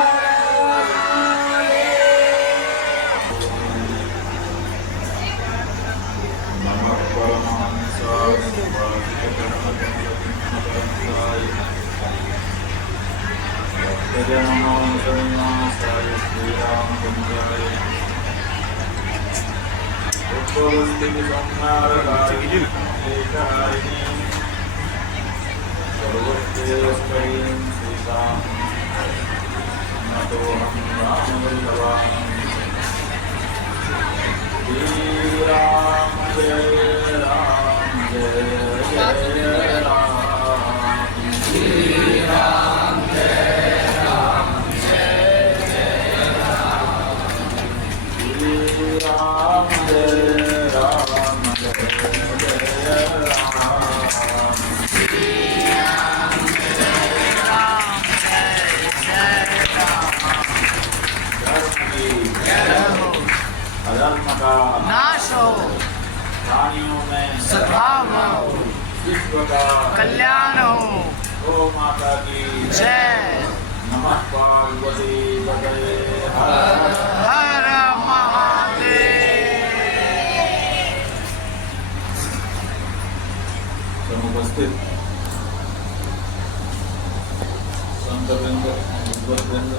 श्री राम जय राम का नाश हो, प्राणियों में सद्भाव हो, विश्व का कल्याण हो। गौ माता की जय। नमः पार्वती पतये हर हर महादेव। उपस्थित संतवृंद, विद्वद्वृंद,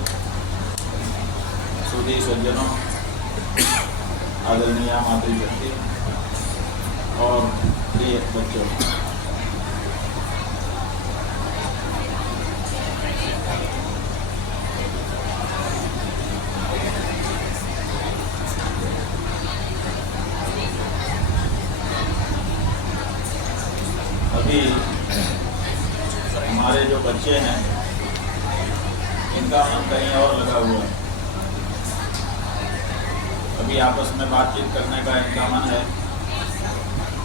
सुधी सज्जनों, आदरणीय मातृशक्ति और प्रिय बच्चों, अभी हमारे जो बच्चे हैं इनका मन कहीं और लगा हुआ है। अभी आपस में बातचीत करने का इनका मन है,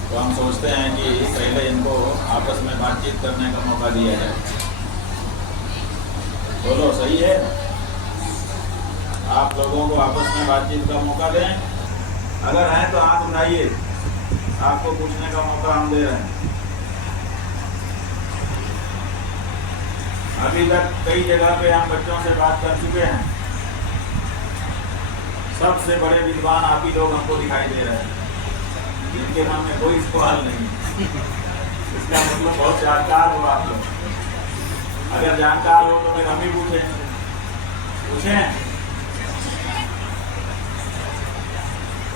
तो हम सोचते हैं कि पहले इनको आपस में बातचीत करने का मौका दिया जाए। बोलो, सही है? आप लोगों को आपस में बातचीत का मौका दें? अगर है तो हाथ उठाइए, आपको पूछने का मौका हम दे रहे हैं। अभी तक कई जगह पे हम बच्चों से बात कर चुके हैं। सबसे बड़े विद्वान आप ही लोग हमको दिखाई दे रहे हैं, जिनके मन में कोई सवाल नहीं। इसका मतलब बहुत जानकार हो आप लोग। अगर जानकार हो तो फिर हम ही पूछें।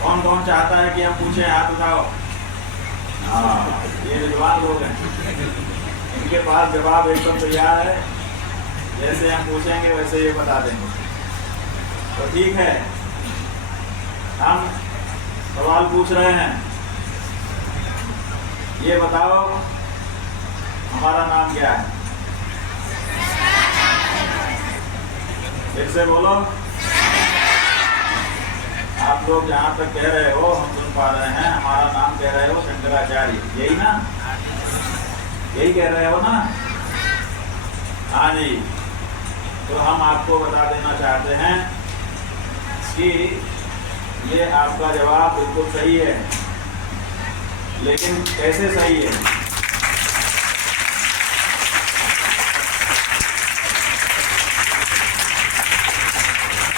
कौन कौन चाहता है कि हम पूछें? हाथ उठाओ। हाँ, ये विद्वान लोग हैं, इनके पास जवाब एकदम तैयार है। जैसे हम पूछेंगे वैसे ये बता देंगे। तो ठीक है, हम सवाल पूछ रहे हैं। ये बताओ, हमारा नाम क्या है? फिर से बोलो। आप लोग जहाँ तक कह रहे हो हम सुन पा रहे हैं, हमारा नाम कह रहे हो शंकराचार्य, यही ना? यही कह रहे हो ना? हाँ जी। तो हम आपको बता देना चाहते हैं कि ये आपका जवाब बिल्कुल सही है, लेकिन कैसे सही है?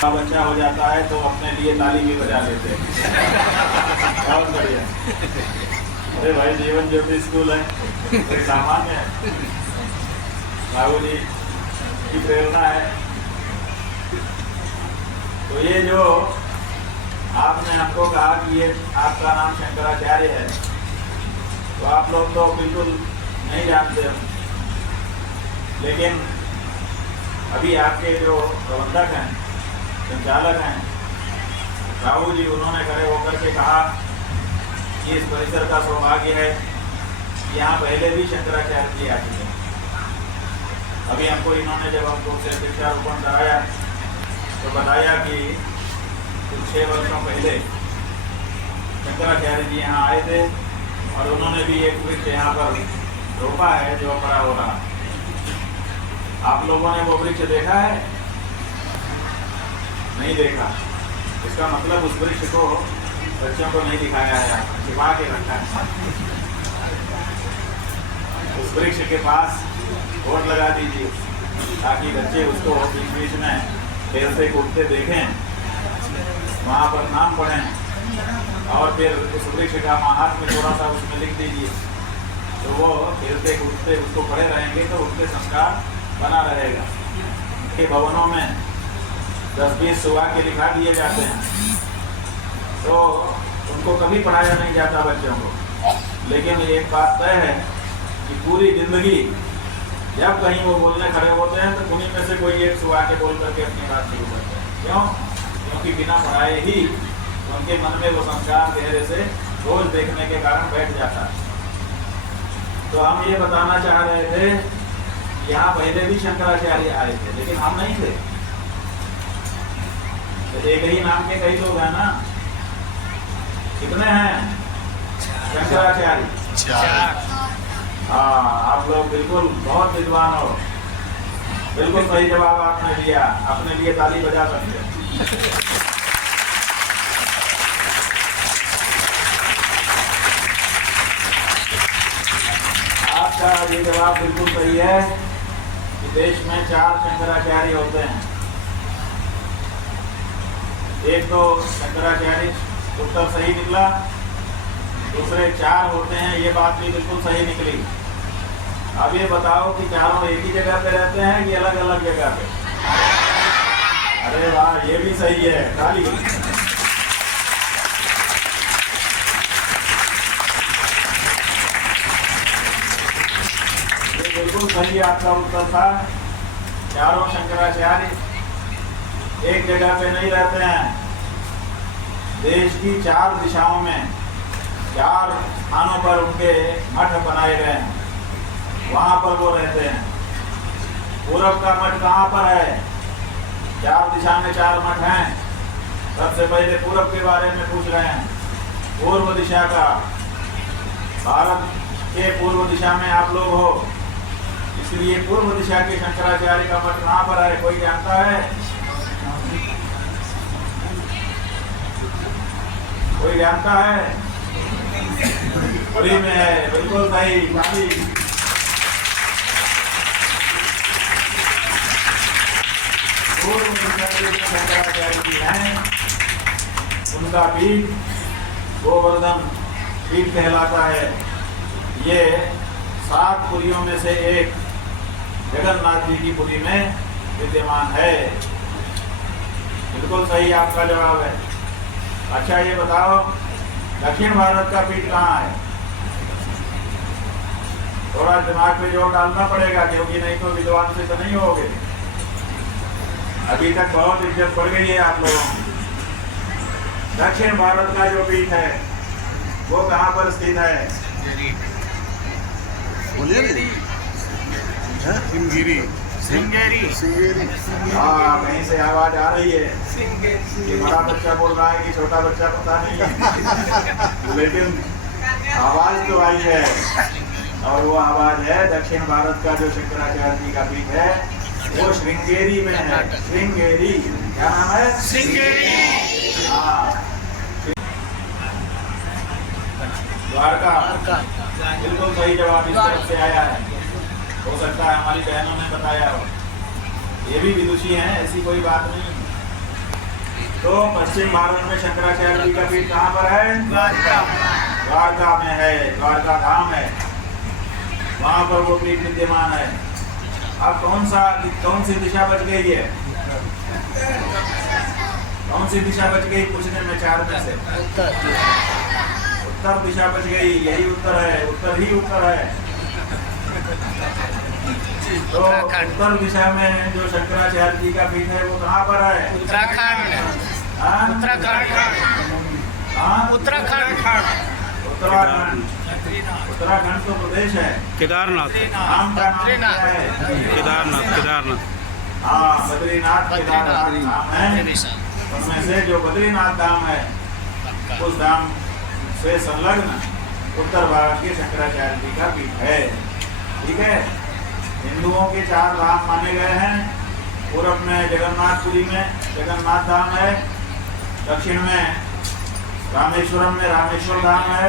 बच्चा हो जाता है तो अपने लिए ताली भी बजा लेते हैं। बहुत बढ़िया। अरे भाई, जीवन ज्योति स्कूल है, कोई सामान्य है, बाबू जी की प्रेरणा है। तो ये जो आपने हमको कहा कि ये आपका नाम शंकराचार्य है, तो आप लोग तो बिल्कुल नहीं जानते हो, लेकिन अभी आपके जो प्रबंधक हैं, संचालक हैं, राहु जी, उन्होंने खड़े होकर के कहा कि इस परिसर का सौभाग्य है कि यहाँ पहले भी शंकराचार्य जी आ चुके हैं। अभी हमको इन्होंने जब हमको से वृक्षारोपण कराया तो बताया कि कुछ 6 वर्षों पहले शंकराचार्य जी यहाँ आए थे और उन्होंने भी एक वृक्ष यहाँ पर रोपा है जो बड़ा हो रहा। आप लोगों ने वो वृक्ष देखा है? नहीं देखा। इसका मतलब उस वृक्ष को बच्चों को नहीं दिखाया है, छिपा के रखा है। उस वृक्ष के पास बोर्ड लगा दीजिए ताकि बच्चे उसको बीच बीच में खेलते कूदते देखें, वहाँ पर नाम पढ़ें और फिर उस वृक्ष का महात्म्य थोड़ा सा उसमें लिख दीजिए, तो वो खेलते कूदते उसको पढ़े रहेंगे तो उनके संस्कार बना रहेगा। के भवनों में 10-20 सुबह के लिखा दिए जाते हैं, तो उनको कभी पढ़ाया नहीं जाता बच्चों को। लेकिन एक बात तय है कि पूरी जिंदगी जब कहीं वो बोलने खड़े होते हैं तो उन्हीं में से कोई एक सुबह के बोल करके अपनी बात शुरू करते हैं। क्यों? क्योंकि बिना पढ़ाए ही उनके मन में वो संस्कार गहरे से रोज देखने के कारण बैठ जाता है। तो हम ये बताना चाह रहे थे, यहाँ पहले भी शंकराचार्य आए थे, लेकिन हम नहीं थे। तो एक ही नाम के कई लोग हैं ना? कितने हैं शंकराचार्य? हाँ, आप लोग बिल्कुल बहुत विद्वान हो। बिल्कुल सही जवाब आपने दिया, अपने लिए ताली बजा सकते हैं। आपका ये जवाब बिल्कुल सही है कि देश में 4 शंकराचार्य होते हैं। एक तो शंकराचार्य उत्तर सही निकला, दूसरे 4 होते हैं, ये बात भी बिल्कुल सही निकली। अब ये बताओ कि चारों एक ही जगह पे रहते हैं कि अलग अलग जगह पे? अरे वाह, ये भी सही है, ताली। ये बिल्कुल सही आपका उत्तर था। चारों शंकराचार्य एक जगह पे नहीं रहते हैं। देश की 4 दिशाओं में 4 स्थानों पर उनके मठ बनाए गए हैं, वहां पर वो रहते हैं। पूरब का मठ कहाँ पर है? 4 दिशा में 4 मठ हैं। सबसे पहले पूरब के बारे में पूछ रहे हैं। पूर्व दिशा का, भारत के पूर्व दिशा में आप लोग हो, इसलिए पूर्व दिशा के शंकराचार्य का मठ कहाँ पर है? कोई जानता है? कोई जानता है? पुरी में है, बिल्कुल सही। पूर्व दिशा के शंकराचार्य जी हैं, उनका पीठ गोवर्धन पीठ कहलाता है। ये 7 पुरियों में से एक जगन्नाथ जी की पुरी में विद्यमान है। बिल्कुल सही आपका जवाब है। अच्छा, ये बताओ दक्षिण भारत का पीठ कहाँ है? थोड़ा दिमाग पे जोर डालना पड़ेगा, क्योंकि नहीं तो विद्वान से तो नहीं होगे। अभी तक बहुत इज्जत बढ़ गई है आप लोगों की। दक्षिण भारत का जो पीठ है वो कहाँ पर स्थित है? श्रृंगेरी। हाँ, कहीं से आवाज आ रही है कि बड़ा बच्चा बोल रहा है कि छोटा बच्चा, पता नहीं है, लेकिन आवाज तो आई है। और वो आवाज है दक्षिण भारत का जो शंकराचार्य जी का पीठ है वो श्रृंगेरी में है। श्रृंगेरी, क्या नाम है? श्रृंगेरी। हाँ, द्वारका, बिल्कुल सही जवाब इस तरफ से आया है। हो सकता है हमारी बहनों ने बताया हो, ये भी विदुषी हैं, ऐसी कोई बात नहीं। तो पश्चिम भारत में शंकराचार्य जी का पीठ कहाँ पर है? द्वारका में है, द्वारका धाम है, वहां पर वो पीठ विद्यमान है। अब कौन सी दिशा बच गई है? कौन सी दिशा बच गई पूछने में 4 में से? उत्तर दिशा बच गई, यही उत्तर है, उत्तर ही उत्तर है। तो उत्तर दिशा में जो शंकराचार्य जी का पीठ है वो कहाँ पर है? उत्तराखंड। उत्तराखंड तो प्रदेश है। केदारनाथ। नाम का नाम क्या है? केदारनाथ। हाँ, बद्रीनाथ केदारनाथ धाम है। उनमें से जो बद्रीनाथ धाम है उस धाम से संलग्न उत्तर भारत के शंकराचार्य जी का पीठ है। ठीक है, हिंदुओं के 4 धाम माने गए हैं। पूर्व में जगन्नाथपुरी में जगन्नाथ धाम है, दक्षिण में रामेश्वरम में रामेश्वर धाम है,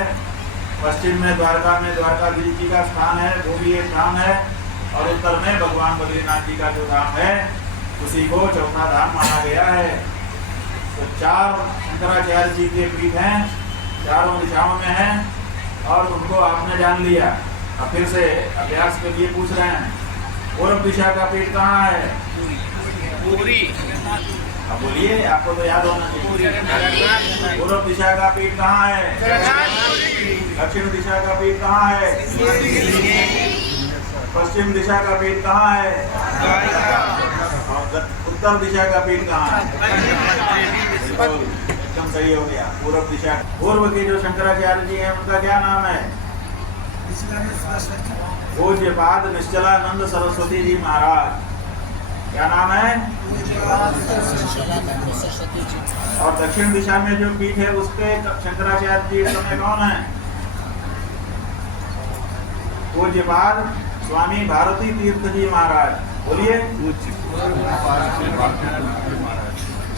पश्चिम में द्वारकाधीश जी का स्थान है, वो भी एक धाम है, और उत्तर में भगवान बद्रीनाथ जी का जो धाम है उसी को चौथा धाम माना गया है। तो 4 शंकराचार्य जी के पीठ हैं, चारों दिशाओं में हैं, और उनको आपने जान लिया। अब फिर से अभ्यास के लिए पूछ रहे हैं, पूर्व दिशा का पीठ कहाँ है? पूरी। अब बोलिए, आपको तो याद होना चाहिए। पूर्व दिशा का पीठ कहाँ है? दक्षिण दिशा का पीठ कहाँ है? पश्चिम दिशा का पीठ कहाँ है? और उत्तर दिशा का पीठ कहाँ है? बिल्कुल, एकदम सही हो गया। पूर्व दिशा, पूर्व के जो शंकराचार्य जी हैं उनका क्या नाम है? पूज्यपाद निश्चलानंद सरस्वती जी महाराज। क्या नाम है? और दक्षिण दिशा में जो पीठ है उसके शंकराचार्य जी इस समय कौन है? पूज्यपाद स्वामी भारती तीर्थ जी महाराज। बोलिए।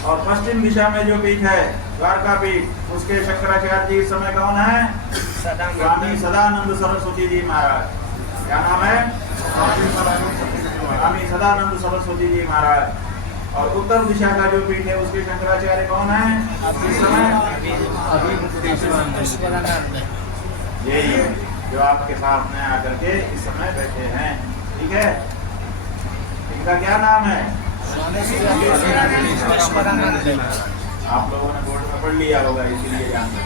और पश्चिम दिशा में जो पीठ है द्वारका पीठ, उसके शंकराचार्य जी इस समय कौन है? स्वामी सदानंद सरस्वती जी महाराज। क्या नाम है? स्वामी सदानंद सरस्वती जी महाराज। और उत्तर दिशा का जो पीठ है उसके शंकराचार्य कौन है इस समय? यही है जो आपके सामने आकर के इस समय बैठे हैं। ठीक है, इनका क्या नाम है? आप लोगों ने बोर्ड में पढ़ लिया होगा इसीलिए जानते।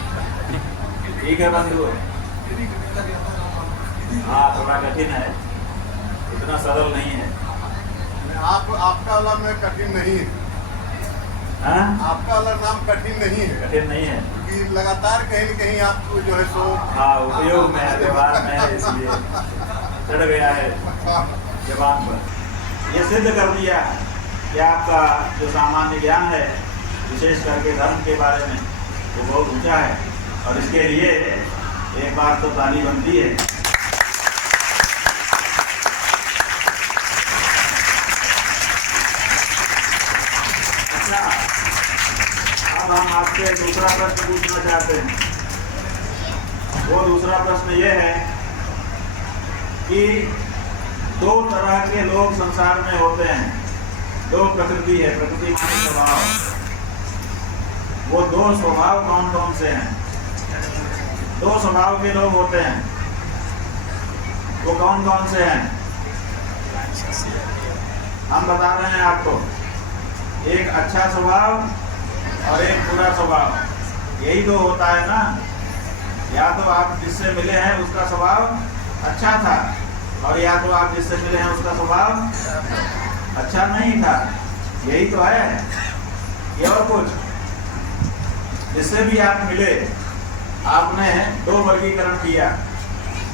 ठीक है बंधु, हाँ थोड़ा कठिन है, इतना सरल नहीं है। आपका वाला में कठिन नहीं है। हाँ? आपका वाला नाम कठिन नहीं है, कठिन नहीं है क्योंकि लगातार कहीं न कहीं आपको जो है सो हाँ उपयोग में है, व्यवहार में है, इसलिए चढ़ गया है जबान पर। ये सिद्ध कर दिया कि आपका जो सामान्य ज्ञान है विशेष करके धर्म के बारे में वो बहुत ऊंचा है, और इसके लिए एक बार तो ताली बनती है। अच्छा, अब हम आपसे दूसरा प्रश्न पूछना चाहते हैं। वो दूसरा प्रश्न ये है कि दो तरह के लोग संसार में होते हैं। दो प्रकृति है, प्रकृति माने स्वभाव। वो दो स्वभाव कौन कौन से हैं? दो स्वभाव के लोग होते हैं, वो कौन कौन से हैं? हम बता रहे हैं आपको। एक अच्छा स्वभाव और एक बुरा स्वभाव, यही तो होता है ना। या तो आप जिससे मिले हैं उसका स्वभाव अच्छा था, और या तो आप जिससे मिले हैं उसका स्वभाव अच्छा नहीं था, यही तो है। ये और कुछ जिससे भी आप मिले आपने दो वर्गीकरण किया,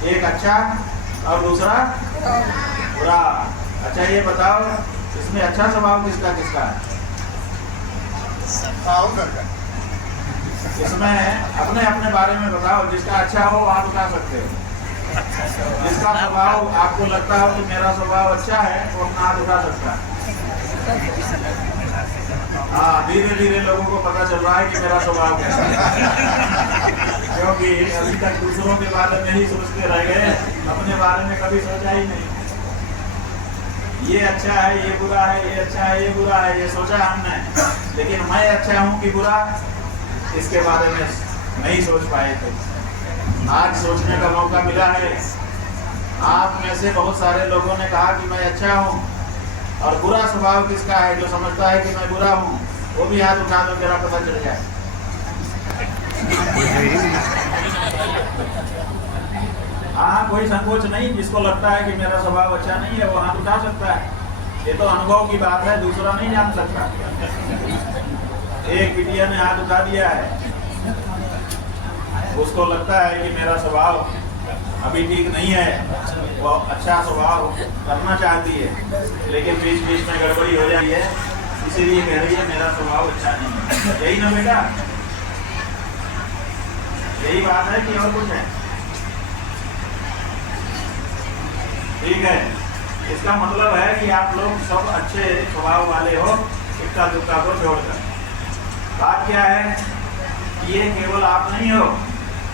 एक अच्छा और दूसरा बुरा। अच्छा ये बताओ इसमें अच्छा स्वभाव किसका किसका है? इसमें अपने अपने बारे में बताओ, जिसका अच्छा हो आप बता सकते हो। जिसका स्वभाव आपको लगता हो कि मेरा स्वभाव अच्छा है वो अपना हाथ उठा सकता है। हाँ, धीरे धीरे लोगों को पता चल रहा है कि मेरा स्वभाव कैसा है, क्योंकि अभी तक दूसरों के बारे में ही सोचते रह गए, अपने बारे में कभी सोचा ही नहीं। ये अच्छा है, ये बुरा है, ये अच्छा है, ये बुरा है, ये सोचा हमने, लेकिन मैं अच्छा हूँ कि बुरा, इसके बारे में नहीं सोच पाए थे। आज सोचने का मौका मिला है। आप में से बहुत सारे लोगों ने कहा कि मैं अच्छा हूँ, और बुरा स्वभाव किसका है जो समझता है कि मैं बुरा हूँ, वो भी हाथ उठा दो, मेरा पता चल जाए। हाँ, कोई संकोच नहीं, जिसको लगता है कि मेरा स्वभाव अच्छा नहीं है वो हाथ उठा सकता है। ये तो अनुभव की बात है, दूसरा नहीं जान सकता। एक बिटिया ने हाथ उठा दिया है, उसको लगता है कि मेरा स्वभाव अभी ठीक नहीं है, वो अच्छा स्वभाव करना चाहती है, लेकिन बीच बीच में गड़बड़ी हो जाती है, इसीलिए कह रही है मेरा स्वभाव अच्छा नहीं है। यही ना बेटा, यही बात है कि और कुछ है? ठीक है, इसका मतलब है कि आप लोग सब अच्छे स्वभाव वाले हो, इक्का दुक्का को छोड़कर। बात क्या है कि ये केवल आप नहीं हो,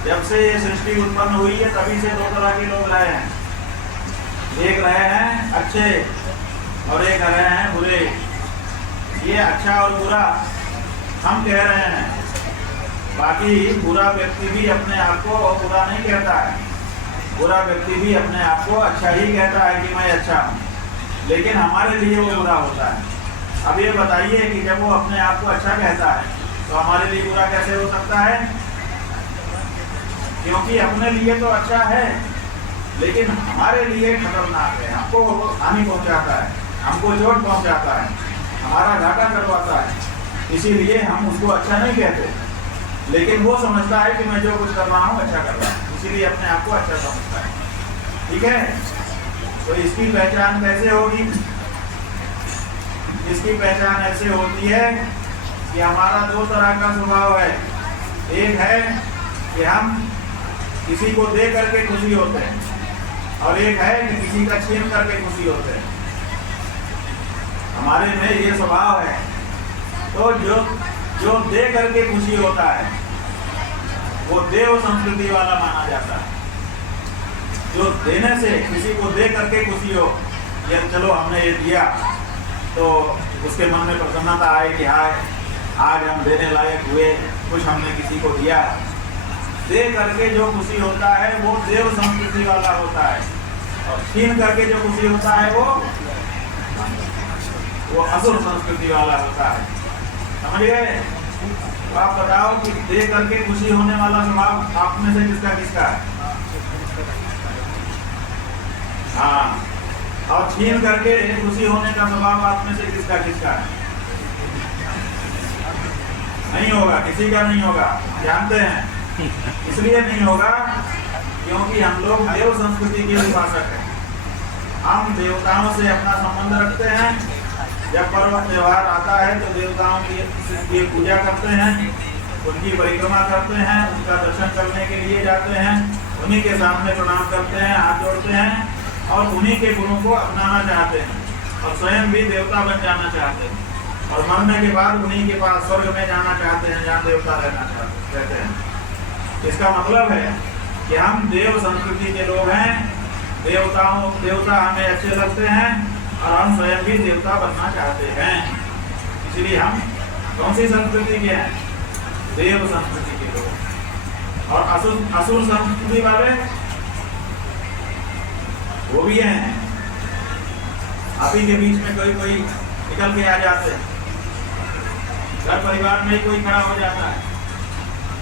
जब से ये सृष्टि उत्पन्न हुई है तभी से दो तरह के लोग रहे हैं। एक रहे हैं अच्छे और एक रहे हैं बुरे। ये अच्छा और बुरा हम कह रहे हैं, बाकी बुरा व्यक्ति भी अपने आप को बुरा नहीं कहता है। बुरा व्यक्ति भी अपने आप को अच्छा ही कहता है कि मैं अच्छा हूँ, लेकिन हमारे लिए वो बुरा होता है। अब ये बताइए कि जब वो अपने आप को अच्छा कहता है तो हमारे लिए बुरा कैसे हो सकता है? क्योंकि अपने लिए तो अच्छा है, लेकिन हमारे लिए खतरनाक है, हमको हानि पहुंचाता है, हमको चोट पहुंचाता है, हमारा घाटा करवाता है, इसीलिए हम उसको अच्छा नहीं कहते। लेकिन वो समझता है कि मैं जो कुछ कर रहा हूँ अच्छा कर रहा हूँ, इसीलिए अपने आप को अच्छा समझता है। ठीक है, तो इसकी पहचान कैसे होगी? इसकी पहचान ऐसे होती है कि हमारा दो तरह का स्वभाव है। एक है कि हम किसी को दे करके खुशी होते हैं, और एक है कि किसी का छीन करके खुशी होते हैं। हमारे में ये स्वभाव है। तो जो दे करके खुशी होता है वो देव संस्कृति वाला माना जाता है। जो देने से किसी को दे करके खुशी हो, या चलो हमने ये दिया तो उसके मन में प्रसन्नता आए कि हाय आज हम देने लायक हुए, कुछ हमने किसी को दिया। दे करके जो खुशी होता है वो देव संस्कृति वाला होता है, और छीन करके जो खुशी होता है वो असुर संस्कृति वाला होता है। समझ गए? तो आप बताओ कि दे करके खुशी होने वाला स्वभाव आप में से किसका किसका है? हाँ, और छीन करके खुशी होने का स्वभाव आप में से किसका किसका है? नहीं होगा, किसी का नहीं होगा, जानते हैं। इसलिए नहीं होगा क्योंकि हम लोग देव संस्कृति के उपासक हैं। हम देवताओं से अपना संबंध रखते हैं। जब पर्व त्योहार आता है तो देवताओं की पूजा करते हैं, उनकी परिक्रमा करते हैं, उनका दर्शन करने के लिए जाते हैं, उन्हीं के सामने प्रणाम करते हैं, हाथ जोड़ते हैं और उन्हीं के गुणों को अपनाना चाहते हैं और स्वयं भी देवता बन जाना चाहते हैं और मरने के बाद उन्हीं के पास स्वर्ग में जाना चाहते हैं जहाँ देवता रहते हैं। इसका मतलब है कि हम देव संस्कृति के लोग हैं। देवता हमें अच्छे लगते हैं और हम स्वयं भी देवता बनना चाहते हैं। इसलिए हम कौन सी संस्कृति के हैं? देव संस्कृति के लोग। और असुर संस्कृति वाले वो भी हैं। आप ही के बीच में कोई निकल के आ जाते हैं, घर परिवार में कोई खड़ा हो जाता है,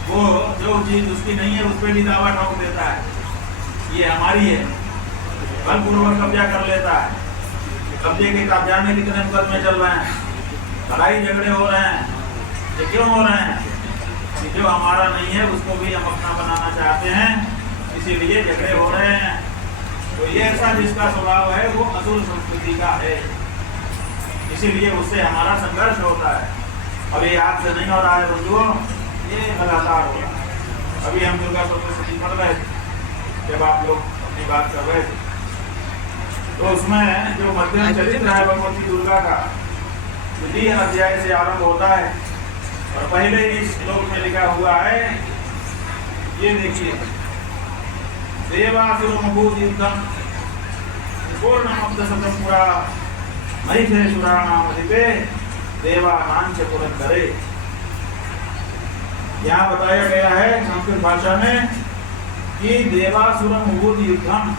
वो जो चीज उसकी नहीं है उस पर भी दावा ठोक देता है ये हमारी है, बलपूर्वक कब्जा कर लेता है। कब्जे के कब्जा में कितने मुकदमे चल रहे हैं, लड़ाई झगड़े हो रहे हैं। ये क्यों हो रहे हैं? कि जो हमारा नहीं है उसको भी हम अपना बनाना चाहते हैं, इसीलिए झगड़े हो रहे हैं। तो ये ऐसा जिसका स्वभाव है वो असुर संस्कृति का है, इसीलिए उससे हमारा संघर्ष होता है। अब ये आज से नहीं हो रहा है बंधुओं, ये लगातार हो रहा है। अभी हम दुर्गा सप्तशती पढ़ रहे थे, जब आप लोग अपनी बात कर रहे थे, तो उसमें जो मध्यम चरित्र है भगवती दुर्गा का 2 अध्याय से आरंभ होता है और पहले इस श्लोक में लिखा हुआ है, ये देखिए, देवासुरमुखूर्धम पूर्णमब्धशतं पुरा महिषासुराणामधिपे देवानां च पुरंदरे। यहाँ बताया गया है संस्कृत भाषा में कि देवासुरम युद्धम,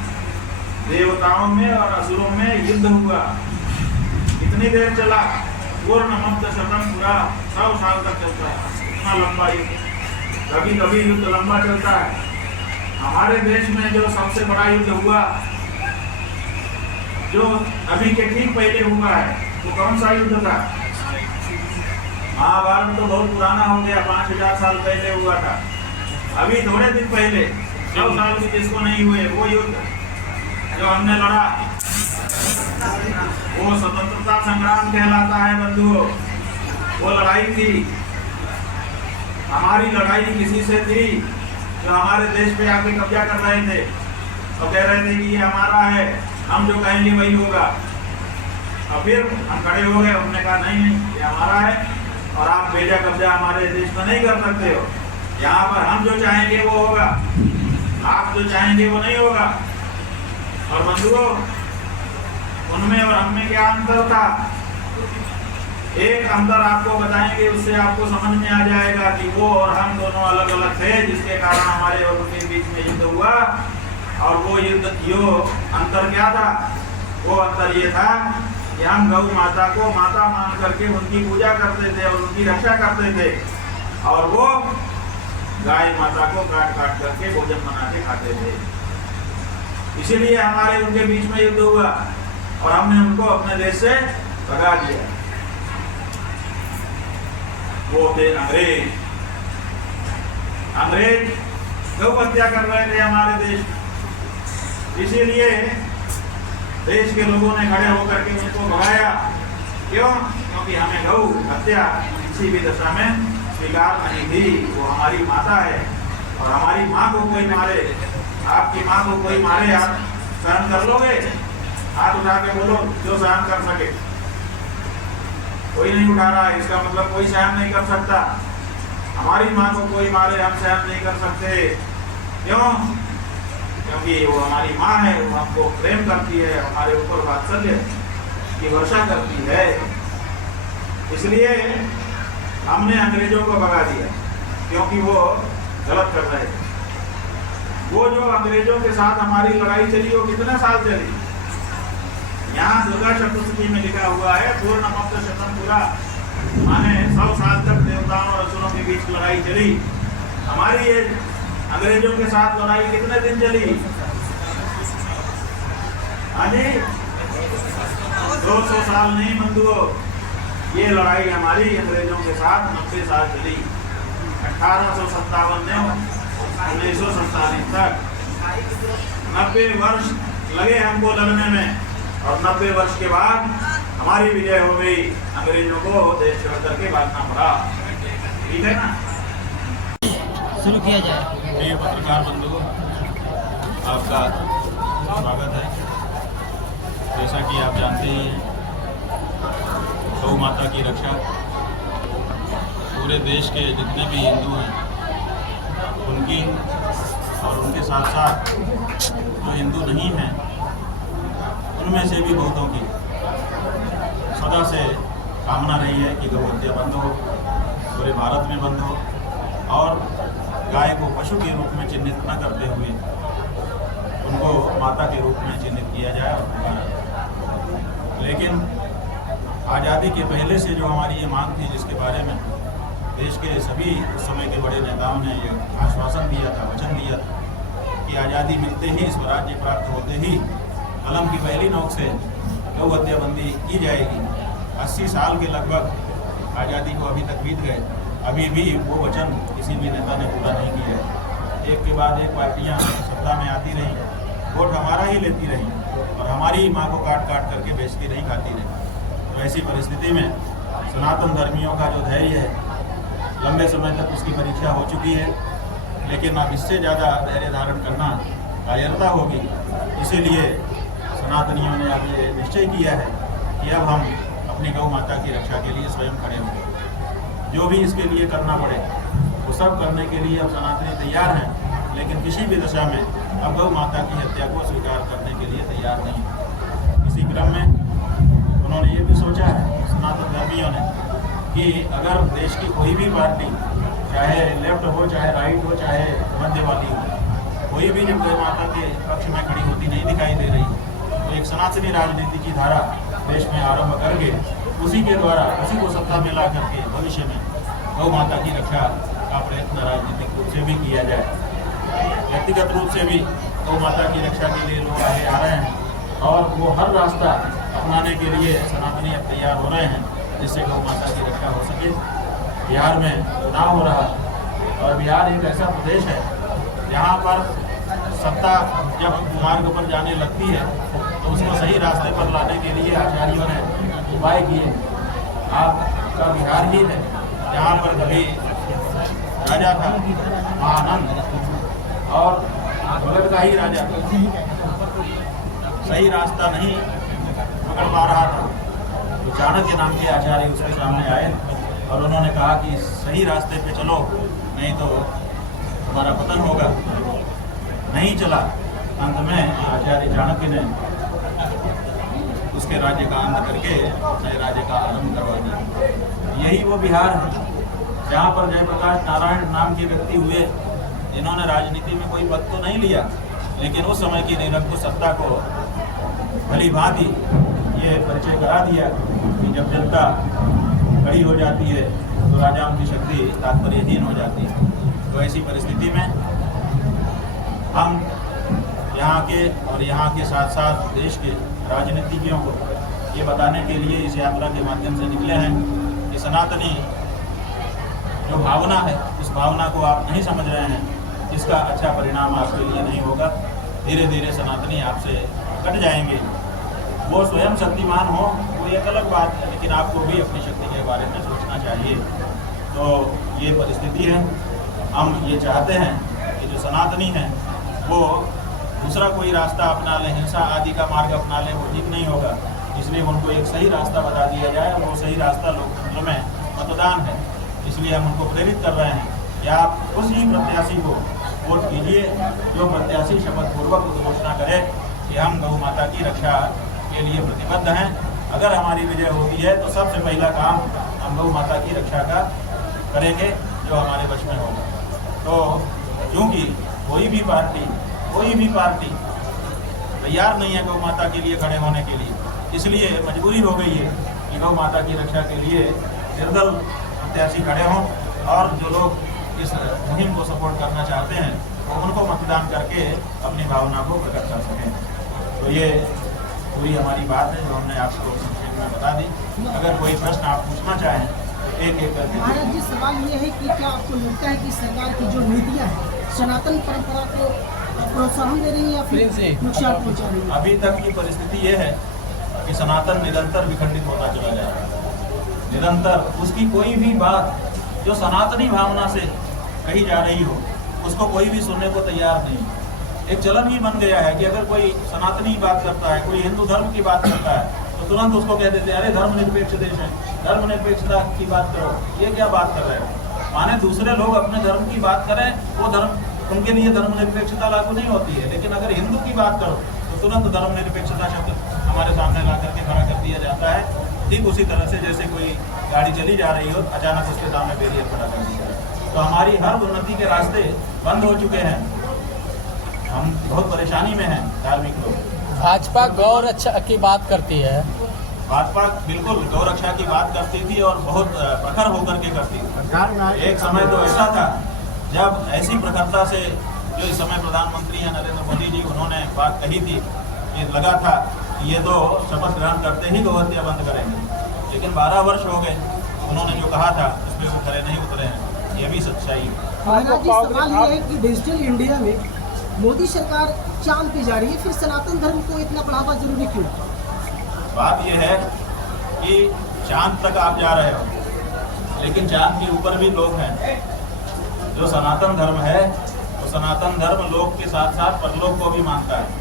देवताओं में और असुरों में युद्ध हुआ। कितनी देर चला? पूर्णमब्धशतं पुरा, 100 साल तक चलता है। इतना लंबा युद्ध, कभी कभी युद्ध लंबा चलता है। हमारे देश में जो सबसे बड़ा युद्ध हुआ, जो अभी के ठीक पहले हुआ है, वो कौन सा युद्ध था? महाभारत तो बहुत पुराना हो गया, 5000 साल पहले हुआ था। अभी थोड़े दिन पहले 100 साल भी जिसको नहीं हुए, वो युद्ध जो हमने लड़ा, वो स्वतंत्रता संग्राम कहलाता है बंधुओं। वो लड़ाई थी, हमारी लड़ाई किसी से थी जो हमारे देश पे आके कब्जा कर रहे थे और कह रहे थे कि ये हमारा है, हम जो कहेंगे वही होगा। और फिर हम खड़े हो गए, हमने कहा नहीं नहीं ये हमारा है और आप बेजा कब्जा हमारे देश में नहीं कर सकते हो। यहाँ पर हम जो चाहेंगे वो होगा, आप जो चाहेंगे वो नहीं होगा। और बंधुओं, उनमें और हम में क्या अंतर था? एक अंतर आपको बताएंगे, उससे आपको समझ में आ जाएगा कि वो और हम दोनों अलग अलग थे, जिसके कारण हमारे और उनके बीच में युद्ध हुआ। और वो युद्ध यो अंतर क्या था? वो अंतर ये था कि हम गौ माता को माता मान करके उनकी पूजा करते थे और उनकी रक्षा करते थे, और वो गाय माता को काट काट करके भोजन बना के खाते थे। इसीलिए हमारे उनके बीच में युद्ध हुआ और हमने उनको अपने देश से भगा दिया। वो थे अंग्रेज। अंग्रेज गौ हत्या कर रहे थे हमारे देश, इसीलिए देश के लोगों ने खड़े होकर के उनको भगाया। क्यों? क्योंकि हमें गौ हत्या किसी भी दशा में स्वीकार नहीं थी। वो हमारी माता है और हमारी माँ को कोई मारे, आपकी माँ को कोई मारे, आप सहन कर लोगे? हाथ उठा के बोलो जो सहन कर सके। कोई नहीं उठा रहा, इसका मतलब कोई सहन नहीं कर सकता। हमारी माँ को कोई मारे, हम सहन नहीं कर सकते। क्यों? क्योंकि वो हमारी माँ है, वो हमको प्रेम करती है, हमारे ऊपर वात्सल्य की वर्षा करती है। इसलिए हमने अंग्रेजों को भगा दिया, क्योंकि वो गलत कर रहे थे। वो जो अंग्रेजों के साथ हमारी लड़ाई चली वो कितने साल चली? यहाँ दुर्गा चतुर्थी में लिखा हुआ है पूर्ण मप्त शतम पूरा, माने 100 साल तक देवताओं और असुरों के बीच लड़ाई चली। हमारी ये अंग्रेजों के साथ लड़ाई कितने दिन चली? हाँ जी, 200 साल नहीं बंधुओं, ये लड़ाई हमारी अंग्रेजों के साथ 90 साल चली। 1857 से 1947 तक 90 वर्ष लगे हमको लड़ने में, और 90 वर्ष के बाद हमारी विजय हो गई। अंग्रेजों को देश छोड़ करके भागना पड़ा। ठीक है ना? शुरू किया जाए। प्रिय पत्रकार बंधुओं, आपका स्वागत है। जैसा कि आप जानते ही हैं, गौ माता की रक्षा पूरे देश के जितने भी हिंदू हैं उनकी, और उनके साथ साथ जो हिंदू नहीं हैं उनमें से भी बहुतों की सदा से कामना रही है कि गौ हत्या बंद हो, पूरे भारत में बंद हो, और गाय को पशु के रूप में चिन्हित न करते हुए उनको माता के रूप में चिन्हित किया जाए और पुकारा जाए। लेकिन आज़ादी के पहले से जो हमारी ये मांग थी, जिसके बारे में देश के सभी उस समय के बड़े नेताओं ने ये आश्वासन दिया था, वचन दिया था कि आज़ादी मिलते ही, स्वराज्य प्राप्त होते ही कलम की पहली नोक से गौ हत्या बंदी की जाएगी। 80 साल के लगभग आज़ादी को अभी तक बीत गए, अभी भी वो वचन किसी भी नेता ने पूरा नहीं किया है। एक के बाद एक पार्टियां सत्ता में आती रहीं, वोट हमारा ही लेती रहीं और हमारी माँ को काट काट करके बेचती रहीं, खाती रहीं। तो ऐसी परिस्थिति में सनातन धर्मियों का जो धैर्य है, लंबे समय तक उसकी परीक्षा हो चुकी है, लेकिन अब इससे ज़्यादा धैर्य धारण करना कायरता होगी। इसीलिए सनातनियों ने अब ये निश्चय किया है कि अब हम अपनी गौ माता की रक्षा के लिए स्वयं खड़े होंगे। जो भी इसके लिए करना पड़े वो सब करने के लिए अब सनातनी तैयार हैं, लेकिन किसी भी दशा में अब गौ माता की हत्या को स्वीकार करने के लिए तैयार नहीं। इसी क्रम में उन्होंने ये भी सोचा है, सनातन धर्मियों ने, कि अगर देश की कोई भी पार्टी, चाहे लेफ्ट हो, चाहे राइट हो, चाहे मध्य वाली हो, कोई भी जब गौ माता के पक्ष में खड़ी होती नहीं दिखाई दे रही, तो एक सनातनी राजनीति की धारा देश में आरंभ करके उसी के द्वारा उसी को सत्ता में ला करके भविष्य में गौ माता की रक्षा का प्रयत्न राजनीतिक रूप से भी किया जाए। व्यक्तिगत रूप से भी गौ माता की रक्षा के लिए लोग आगे आ रहे हैं, और वो हर रास्ता अपनाने के लिए सनातनी अब तैयार हो रहे हैं, जिससे गौ माता की रक्षा हो सके। बिहार में चुनाव हो रहा, और बिहार एक ऐसा प्रदेश है जहाँ पर सत्ता जब मार्ग पर जाने लगती है तो उसको सही रास्ते पर लाने के लिए आचार्यों ने उपाय किए। आपका बिहार ही है जहाँ पर कभी राजा था महानंद, और भगत का ही राजा सही रास्ता नहीं पकड़ पा रहा था, तो चाणक्य नाम के आचार्य उसके सामने आए और उन्होंने कहा कि सही रास्ते पे चलो, नहीं तो हमारा पतन होगा। नहीं चला। अंत में आचार्य चाणक्य ने उसके राज्य का अंत करके नए राज्य का आरंभ करवा दिया। यही वो बिहार है जहाँ पर जयप्रकाश नारायण नाम के व्यक्ति हुए, जिन्होंने राजनीति में कोई पद तो नहीं लिया, लेकिन उस समय की निरंकुश सत्ता को भली भांति ये परिचय करा दिया कि जब जनता खड़ी हो जाती है तो राजाओं की शक्ति तात्पर्यहीन हो जाती है। तो ऐसी परिस्थिति में हम यहाँ के और यहाँ के साथ साथ देश के राजनीतिज्ञों को ये बताने के लिए इस यात्रा के माध्यम से निकले हैं कि सनातनी जो भावना है, उस भावना को आप नहीं समझ रहे हैं, इसका अच्छा परिणाम आपके लिए नहीं होगा। धीरे धीरे सनातनी आपसे कट जाएंगे। वो स्वयं शक्तिमान हो वो एक अलग बात है, लेकिन आपको भी अपनी शक्ति के बारे में सोचना चाहिए। तो ये परिस्थिति है। हम ये चाहते हैं कि जो सनातनी हैं वो दूसरा कोई रास्ता अपना ले, हिंसा आदि का मार्ग अपना ले, वो ठीक नहीं होगा। इसलिए उनको एक सही रास्ता बता दिया जाए, और वो सही रास्ता लोकतंत्र में मतदान है। इसलिए हम उनको प्रेरित कर रहे हैं कि आप उसी प्रत्याशी को वोट कीजिए। जो प्रत्याशी शपथ पूर्वक घोषणा करे कि हम गौ माता की रक्षा के लिए प्रतिबद्ध हैं, अगर हमारी विजय होती है तो सबसे पहला काम हम गौ माता की रक्षा का करेंगे जो हमारे वश में होगा। तो क्योंकि कोई भी पार्टी तैयार नहीं है गौ माता के लिए खड़े होने के लिए, इसलिए मजबूरी हो गई है कि गौ माता की रक्षा के लिए निर्दल प्रत्याशी खड़े हों और जो लोग इस मुहिम को सपोर्ट करना चाहते हैं उनको मतदान करके अपनी भावना को प्रकट कर सकें। तो ये पूरी हमारी बात है जो हमने आपको संक्षेप में बता दी। अगर कोई प्रश्न आप पूछना चाहें तो एक एक करके। महाराज जी, सवाल ये है कि क्या आपको लगता है कि सरकार की जो नीतियाँ हैं सनातन परंपरा को प्रोत्साहन दे रही है या फिर नुकसान पहुँचा रही है? अभी तक की परिस्थिति ये है कि सनातन निरंतर विखंडित होता चला जा रहा है। निरंतर उसकी कोई भी बात जो सनातनी भावना से कही जा रही हो उसको कोई भी सुनने को तैयार नहीं। एक चलन ही बन गया है कि अगर कोई सनातनी बात करता है, कोई हिंदू धर्म की बात करता है तो तुरंत उसको कह देते हैं अरे धर्मनिरपेक्ष देश है, धर्मनिरपेक्षता की बात करो, ये क्या बात कर रहे हो। माने दूसरे लोग अपने धर्म की बात करें, वो धर्म उनके लिए धर्मनिरपेक्षता लागू नहीं होती है, लेकिन अगर हिंदू की बात करो तो तुरंत धर्मनिरपेक्षता शब्द हमारे सामने ला करके खड़ा कर दिया जाता है। ठीक उसी तरह से जैसे कोई गाड़ी चली जा रही हो, अचानक उसके सामने बैरियर खड़ा कर दिया जाए। तो हमारी हर उन्नति के रास्ते बंद हो चुके हैं, हम बहुत परेशानी में हैं धार्मिक लोग। भाजपा गौ रक्षा की बात करती है। भाजपा बिल्कुल गौ रक्षा की बात करती थी और बहुत प्रखर होकर के करती थी। एक समय तो ऐसा था जब ऐसी प्रखरता से जो इस समय प्रधानमंत्री हैं नरेंद्र मोदी जी, उन्होंने बात कही थी कि लगा था कि ये तो शपथ ग्रहण करते ही गौ हत्या बंद करेंगे, लेकिन 12 वर्ष हो गए, उन्होंने जो कहा था उस पर वो खरे नहीं उतरे हैं, ये भी सच्चाई है। महाराज जी, सवाल ये है कि डिजिटल इंडिया में मोदी सरकार चांद पे जा रही है, फिर सनातन धर्म को इतना बढ़ावा जरूरी क्यों? बात यह है कि चांद तक आप जा रहे हो, लेकिन चांद के ऊपर भी लोग हैं। जो सनातन धर्म है तो सनातन धर्म लोक के साथ साथ परलोक को भी मानता है।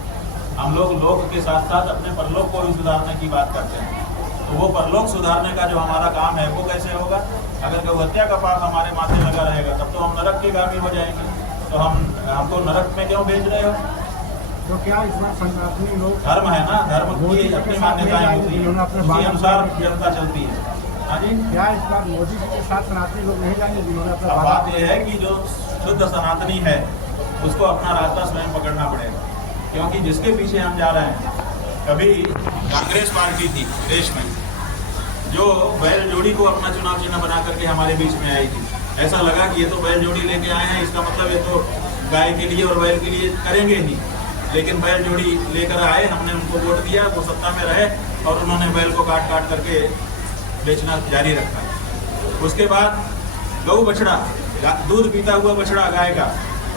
हम लोग के साथ साथ अपने परलोक को भी सुधारने की बात करते हैं। तो वो परलोक सुधारने का जो हमारा काम है वो कैसे होगा? अगर गौ हत्या का पाप हमारे माथे लगा रहेगा तब तो हम नरक के गामी हो जाएंगे। तो हमको नरक में क्यों भेज रहे हो? तो क्या इसमें सनातनी लोग धर्म है ना, धर्म की अपनी मान्यताएं होती है, उसके अनुसार जनता चलती है। हाँ जी, क्या इस बार मोदी जी के साथ सनातनी लोग नहीं जाएंगे जिन्होंने अपना बात यह है कि जो शुद्ध सनातनी है उसको अपना रास्ता स्वयं पकड़ना पड़ेगा, क्योंकि जिसके पीछे हम जा रहे हैं, कभी कांग्रेस पार्टी थी देश में जो बैल जोड़ी को अपना चुनाव चिन्ह बना करके हमारे बीच में आई थी। ऐसा लगा कि ये तो बैल जोड़ी लेके आए हैं, इसका मतलब ये तो गाय के लिए और बैल के लिए करेंगे ही, लेकिन बैल जोड़ी लेकर आए, हमने उनको वोट दिया, वो सत्ता में रहे और उन्होंने बैल को काट काट करके बेचना जारी रखा। उसके बाद गौ बछड़ा, दूध पीता हुआ बछड़ा गाय का,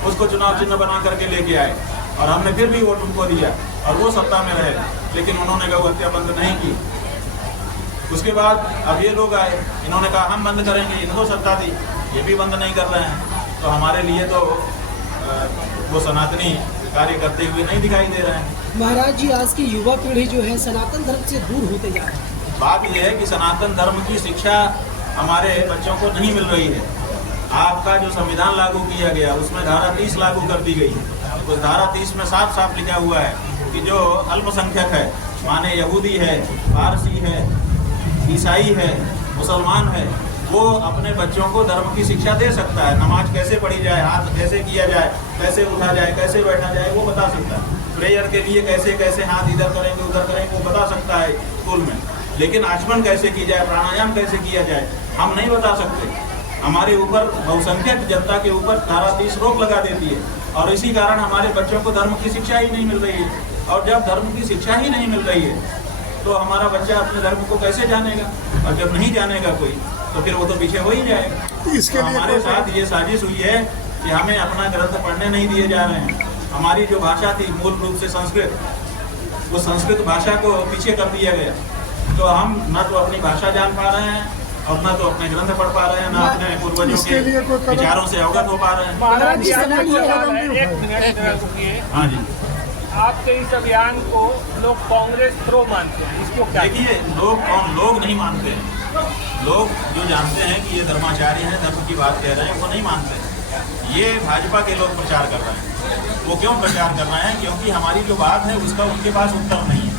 उसको चुनाव चिन्ह बना करके लेके आए और हमने फिर भी वोट उनको दिया और वो सत्ता में रहे, लेकिन उन्होंने गौ हत्या बंद नहीं की। उसके बाद अब ये लोग आए, इन्होंने कहा हम बंद करेंगे, इनको सत्ता दी, ये भी बंद नहीं कर रहे हैं। तो हमारे लिए तो वो सनातनी कार्य करते हुए नहीं दिखाई दे रहे हैं। महाराज जी, आज की युवा पीढ़ी जो है सनातन धर्म से दूर होते जा रही है। बात यह है कि सनातन धर्म की शिक्षा हमारे बच्चों को नहीं मिल रही है। आपका जो संविधान लागू किया गया उसमें धारा 30 लागू कर दी गई है। उस धारा 30 में साफ साफ लिखा हुआ है कि जो अल्पसंख्यक है, माने यहूदी है, पारसी है, ईसाई है, मुसलमान है, वो अपने बच्चों को धर्म की शिक्षा दे सकता है। नमाज कैसे पढ़ी जाए, हाथ कैसे किया जाए, कैसे उठा जाए, कैसे बैठा जाए, वो बता सकता है। प्रेयर के लिए कैसे कैसे हाथ इधर करेंगे उधर करेंगे वो बता सकता है स्कूल में, लेकिन आचमन कैसे की जाए, प्राणायाम कैसे किया जाए, हम नहीं बता सकते। हमारे ऊपर बहुसंख्यक जनता के ऊपर धारा 30 रोक लगा देती है और इसी कारण हमारे बच्चों को धर्म की शिक्षा ही नहीं मिल रही है। और जब धर्म की शिक्षा ही नहीं मिल रही है तो हमारा बच्चा अपने धर्म को कैसे जानेगा? और जब नहीं जानेगा कोई तो फिर वो तो पीछे हो ही जाएगा। इसके तो हमारे साथ ये साजिश हुई है कि हमें अपना ग्रंथ पढ़ने नहीं दिए जा रहे हैं। हमारी जो भाषा थी मूल रूप से संस्कृत, वो संस्कृत भाषा को पीछे कर दिया गया। तो हम न तो अपनी भाषा जान पा रहे हैं और न तो अपने ग्रंथ पढ़ पा रहे हैं, न अपने पूर्वजों के विचारों से अवगत हो पा रहे हैं। हाँ जी, आपके इस अभियान को लोग कांग्रेस प्रो मानते हैं, इसको क्या? देखिए, लोग नहीं मानते हैं। लोग जो जानते हैं कि ये धर्माचार्य हैं, धर्म की बात कह रहे हैं, वो नहीं मानते। ये भाजपा के लोग प्रचार कर रहे हैं। वो क्यों प्रचार कर रहे हैं? क्योंकि हमारी जो बात है उसका उनके पास उत्तर नहीं है।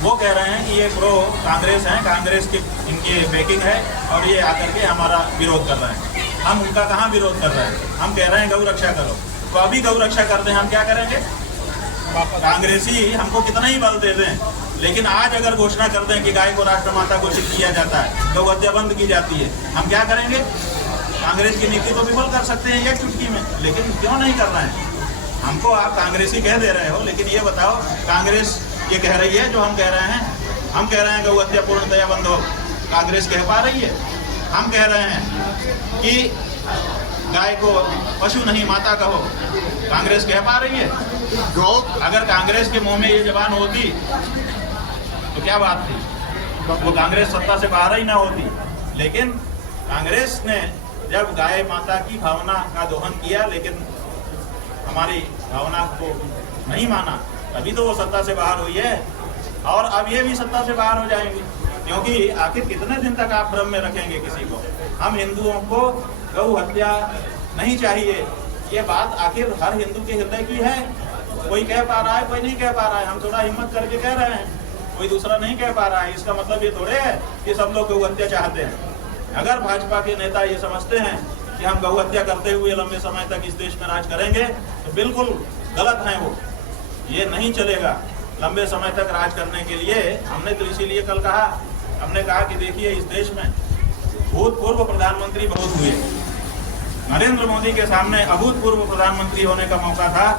वो कह रहे हैं कि ये प्रो कांग्रेस हैं, कांग्रेस के इनके बैकिंग है और ये आकर के हमारा विरोध कर रहे हैं। हम उनका कहाँ विरोध कर रहे हैं? हम कह रहे हैं गौ रक्षा करो, तो अभी गौ रक्षा करते हैं, हम क्या करेंगे? कांग्रेसी हमको कितना ही बल दे दें, लेकिन आज अगर घोषणा कर दें कि गाय को राष्ट्रमाता घोषित किया जाता है, गौ हत्या बंद की जाती है, हम क्या करेंगे? कांग्रेस की नीति तो विफल कर सकते हैं एक चुटकी में, लेकिन क्यों नहीं कर रहे हैं? हमको आप कांग्रेसी कह दे रहे हो, लेकिन ये बताओ कांग्रेस ये कह रही है जो हम कह रहे हैं? हम कह रहे हैं गौ हत्या पूर्णतया बंद हो, कांग्रेस कह पा रही है? हम कह रहे हैं कि गाय को पशु नहीं माता कहो, कांग्रेस कह पा रही है? अगर कांग्रेस के मुंह में ये जबान होती तो क्या बात थी? वो कांग्रेस सत्ता से बाहर ही ना होती। लेकिन कांग्रेस ने जब गाय माता की भावना का दोहन किया, लेकिन हमारी भावना को नहीं माना, तभी तो वो सत्ता से बाहर हुई है। और अब ये भी सत्ता से बाहर हो जाएंगे, क्योंकि आखिर कितने दिन तक आप भ्रम में रखेंगे किसी को? हम हिंदुओं को गौ हत्या नहीं चाहिए, ये बात आखिर हर हिंदू के हृदय की है। कोई कह पा रहा है, कोई नहीं कह पा रहा है। हम थोड़ा हिम्मत करके कह रहे हैं, कोई दूसरा नहीं कह पा रहा है। इसका मतलब ये थोड़े है कि सब लोग गौ हत्या चाहते हैं। अगर भाजपा के नेता ये समझते हैं कि हम गौ हत्या करते हुए लंबे समय तक इस देश में राज करेंगे, तो बिल्कुल गलत है वो। ये नहीं चलेगा। लंबे समय तक राज करने के लिए हमने तो इसीलिए कल कहा, हमने कहा कि देखिए इस देश में भूतपूर्व प्रधानमंत्री बहुत हुए। नरेंद्र मोदी के सामने अभूतपूर्व प्रधानमंत्री होने का मौका था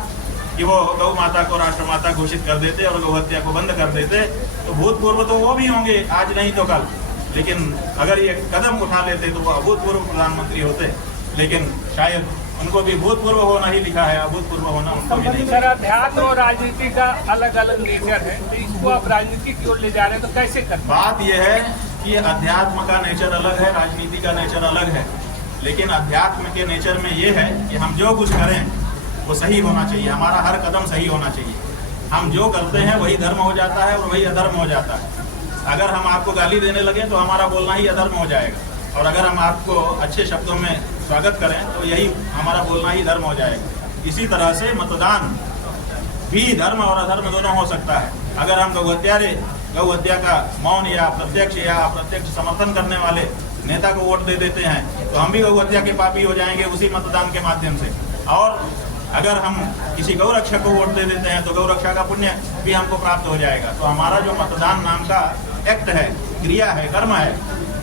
कि वो गौ माता को राष्ट्रमाता घोषित कर देते और गौ हत्या को बंद कर देते। तो भूतपूर्व तो वो भी होंगे, आज नहीं तो कल, लेकिन अगर ये कदम उठा लेते तो वो अभूतपूर्व प्रधानमंत्री होते। लेकिन शायद उनको भी भूतपूर्व होना ही लिखा है, अभूतपूर्व होना उनको भी नहीं। सर, अध्यात्म और राजनीति का अलग अलग नेचर है, तो इसको आप राजनीति की ओर ले जा रहे हैं, तो कैसे कर? बात यह है कि अध्यात्म का नेचर अलग है, राजनीति का नेचर अलग है। लेकिन अध्यात्म के नेचर में ये है कि हम जो कुछ करें वो सही होना चाहिए, हमारा हर कदम सही होना चाहिए। हम जो करते हैं वही धर्म हो जाता है और वही अधर्म हो जाता है। अगर हम आपको गाली देने लगे तो हमारा बोलना ही अधर्म हो जाएगा, और अगर हम आपको अच्छे शब्दों में स्वागत करें तो यही हमारा बोलना ही धर्म हो जाएगा। इसी तरह से मतदान भी धर्म और अधर्म दोनों हो सकता है। अगर हम गौ हत्या का मौन या अप्रत्यक्ष समर्थन करने वाले नेता को वोट दे देते हैं तो हम भी गौ हत्या के पापी हो जाएंगे उसी मतदान के माध्यम से। और अगर हम किसी गौ रक्षक को वोट दे देते हैं तो गौ रक्षा का पुण्य भी हमको प्राप्त हो जाएगा। तो हमारा जो मतदान नाम का एक्ट है, क्रिया है, कर्म है,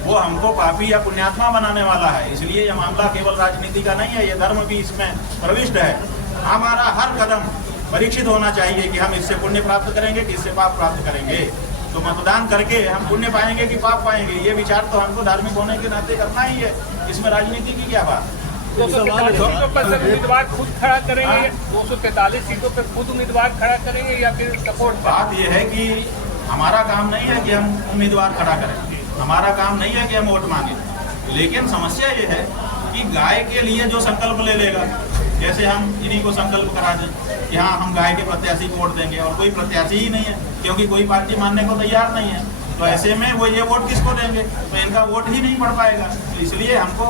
वो हमको पापी या पुण्यात्मा बनाने वाला है। इसलिए यह मामला केवल राजनीति का नहीं है, ये धर्म भी इसमें प्रविष्ट है। हमारा हर कदम परीक्षित होना चाहिए कि हम इससे पुण्य प्राप्त करेंगे कि इससे पाप प्राप्त करेंगे। तो मतदान करके हम पुण्य पाएंगे कि पाप पाएंगे, ये विचार तो हमको धार्मिक होने के नाते करना ही है। इसमें राजनीति की क्या बात? 243 सीटों पर उम्मीदवार खुद खड़ा करेंगे, 243 सीटों पर खुद उम्मीदवार खड़ा करेंगे या फिर सपोर्ट? बात यह है कि हमारा काम नहीं है कि हम उम्मीदवार खड़ा करें, हमारा काम नहीं है कि हम वोट मांगे। लेकिन समस्या ये है कि गाय के लिए जो संकल्प ले लेगा, जैसे हम इन्हीं को संकल्प करा दें कि हाँ हम गाय के प्रत्याशी को वोट देंगे, और कोई प्रत्याशी ही नहीं है क्योंकि कोई पार्टी मानने को तैयार नहीं है, तो ऐसे में वो ये वोट किसको देंगे? तो इनका वोट ही नहीं पड़ पाएगा। तो इसलिए हमको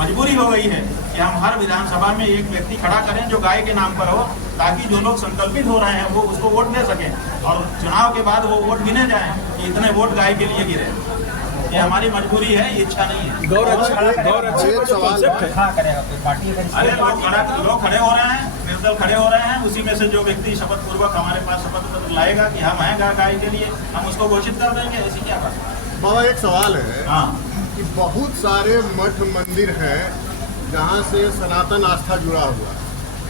मजबूरी हो गई है कि हम हर विधानसभा में एक व्यक्ति खड़ा करें जो गाय के नाम पर हो, ताकि जो लोग संकल्पित हो रहे हैं वो उसको वोट दे सकें और चुनाव के बाद वो वोट गिने जाएं कि इतने वोट गाय के लिए गिरे। ये हमारी मजबूरी है, ये इच्छा नहीं है। अरे लोग खड़े हो रहे हैं, निर्दल खड़े हो रहे हैं, उसी में से जो व्यक्ति शपथ पूर्वक हमारे पास शपथ पत्र लाएगा कि हम हैं गाय के लिए, हम उसको घोषित कर देंगे। ऐसी क्या बात? बाबा एक सवाल है। हाँ, कि बहुत सारे मठ मंदिर हैं जहाँ से सनातन आस्था जुड़ा हुआ है,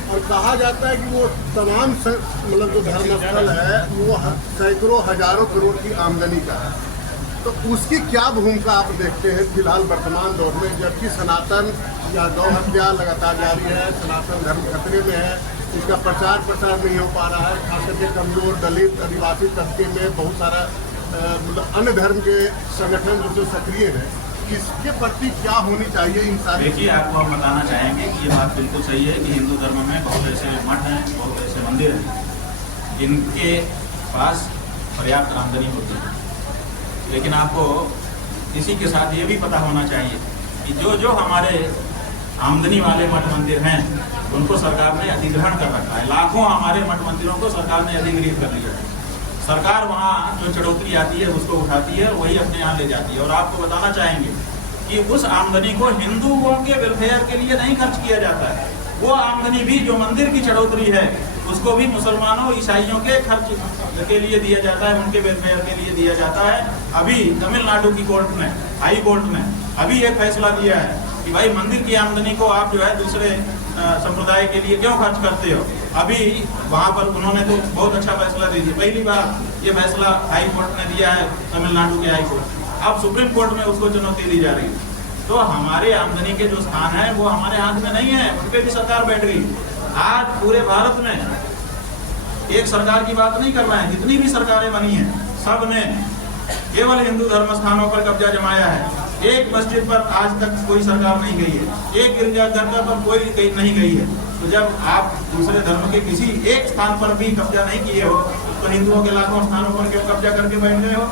और कहा जाता है कि वो तमाम मतलब जो धर्मस्थल है वो सैकड़ों हजारों करोड़ की आमदनी का है। तो उसकी क्या भूमिका आप देखते हैं फिलहाल वर्तमान दौर में, जबकि सनातन या गौ हत्या लगातार जारी है, सनातन धर्म खतरे में है, इसका प्रचार प्रसार नहीं हो पा रहा है, खास करके कमजोर दलित आदिवासी तबके में बहुत सारा मतलब अन्य धर्म के संगठन जो सक्रिय है, इसके प्रति क्या होनी चाहिए इन सारे? देखिए, आपको हम बताना चाहेंगे कि ये बात बिल्कुल सही है कि हिंदू धर्म में बहुत ऐसे मठ हैं, बहुत ऐसे मंदिर हैं जिनके पास पर्याप्त आमदनी होती है। लेकिन आपको इसी के साथ ये भी पता होना चाहिए कि जो हमारे आमदनी वाले मठ मंदिर हैं उनको सरकार ने अधिग्रहण कर रखा है। लाखों हमारे मठ मंदिरों को सरकार ने अधिग्रहित कर लिया है। सरकार वहाँ जो चढ़ोतरी आती है उसको उठाती है, वही अपने यहाँ ले जाती है। और आपको बताना चाहेंगे कि उस आमदनी को हिंदुओं के वेलफेयर के लिए नहीं खर्च किया जाता है। वो आमदनी भी जो मंदिर की चढ़ोतरी है उसको भी मुसलमानों ईसाइयों के खर्च के लिए दिया जाता है, उनके वेलफेयर के लिए दिया जाता है। अभी तमिलनाडु की कोर्ट ने, हाई कोर्ट ने अभी एक फैसला दिया है कि भाई मंदिर की आमदनी को आप जो है दूसरे संप्रदाय के लिए क्यों खर्च करते हो। अभी वहाँ पर उन्होंने तो बहुत अच्छा फैसला दे दिया, पहली बार ये फैसला हाई कोर्ट ने दिया है, तमिलनाडु के हाई कोर्ट। अब सुप्रीम कोर्ट में उसको चुनौती दी जा रही है। तो हमारे आमदनी के जो स्थान है वो हमारे हाथ में नहीं है, उन पे भी सरकार बैठ गई। आज पूरे भारत में एक सरकार की बात नहीं कर रहे हैं, जितनी भी सरकारें बनी हैं सब ने केवल हिंदू धर्म स्थानों पर कब्जा जमाया है। एक मस्जिद पर आज तक कोई सरकार नहीं गई है, एक गिरजाघर पर कोई नहीं गई है। तो जब आप दूसरे धर्म के किसी एक स्थान पर भी कब्जा नहीं किए हो तो हिंदुओं के लाखों स्थानों पर क्यों कब्जा करके बैठ गए हो।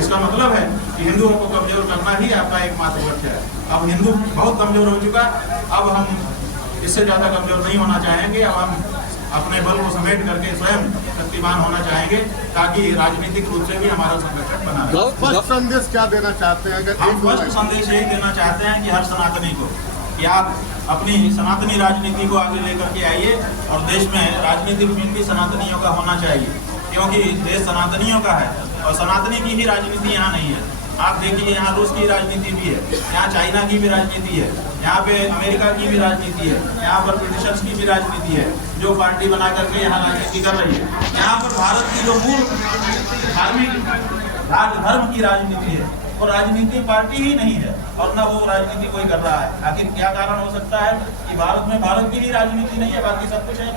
इसका मतलब है कि हिंदुओं को कमजोर करना ही आपका एकमात्र लक्ष्य है। अब हिंदू बहुत कमजोर हो चुका, अब हम इससे ज्यादा कमजोर नहीं होना चाहेंगे। अब हम अपने बल को समेट करके स्वयं शक्तिमान होना चाहेंगे ताकि राजनीतिक रूप से भी हमारा संरक्षण बना रहे। संदेश क्या देना चाहते हैं? अगर हम स्पष्ट संदेश यही देना चाहते हैं कि हर सनातनी को कि आप अपनी सनातनी राजनीति को आगे लेकर के आइए और देश में राजनीतिक में भी सनातनियों का होना चाहिए, क्योंकि देश सनातनियों का है और सनातनी की ही राजनीति यहाँ नहीं है। आप देखिए यहाँ रूस की राजनीति भी है, यहाँ चाइना की भी राजनीति है, यहाँ पे अमेरिका की भी राजनीति है, यहाँ पर ब्रिटिशर्स की भी राजनीति है जो पार्टी बना करके यहाँ राजनीति कर रही है। यहाँ पर भारत की जो मूल धार्मिक राजधर्म की राजनीति है वो राजनीति पार्टी ही नहीं है और न वो राजनीति कोई कर रहा है। आखिर क्या कारण हो सकता है कि भारत में भारत की ही राजनीति नहीं है, बाकी सब कुछ है।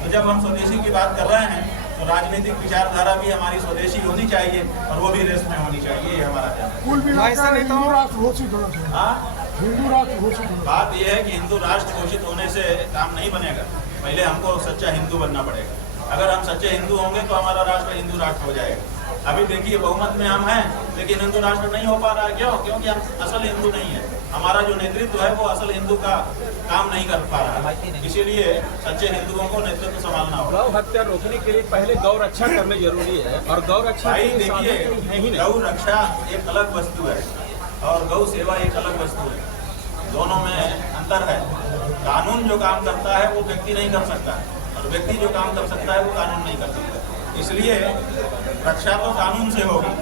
तो जब हम स्वदेशी की बात कर रहे हैं तो राजनीतिक विचारधारा भी हमारी स्वदेशी होनी चाहिए और वो भी रेस में होनी चाहिए, ये हमारा हिंदू राष्ट्र घोषित बात यह है कि हिंदू राष्ट्र घोषित होने से काम नहीं बनेगा। पहले हमको सच्चा हिंदू बनना पड़ेगा। अगर हम सच्चे हिंदू होंगे तो हमारा राष्ट्र हिंदू राष्ट्र हो जाएगा। अभी देखिए बहुमत में हम हैं लेकिन हिंदू राष्ट्र नहीं हो पा रहा है। क्यों? क्योंकि हम असल हिंदू नहीं है। हमारा जो नेतृत्व है वो असल हिंदू का काम नहीं कर पा रहा है। इसीलिए सच्चे हिंदुओं को नेतृत्व संभालना होगा। गौ हत्या रोकने के लिए पहले गौ रक्षा करना जरूरी है और गौ रक्षा देखिए गौ रक्षा एक अलग वस्तु है और गौ सेवा एक अलग वस्तु है, दोनों में अंतर है। कानून जो काम करता है वो व्यक्ति नहीं कर सकता और व्यक्ति जो काम कर सकता है वो कानून नहीं कर सकता। इसलिए रक्षा तो कानून से होगी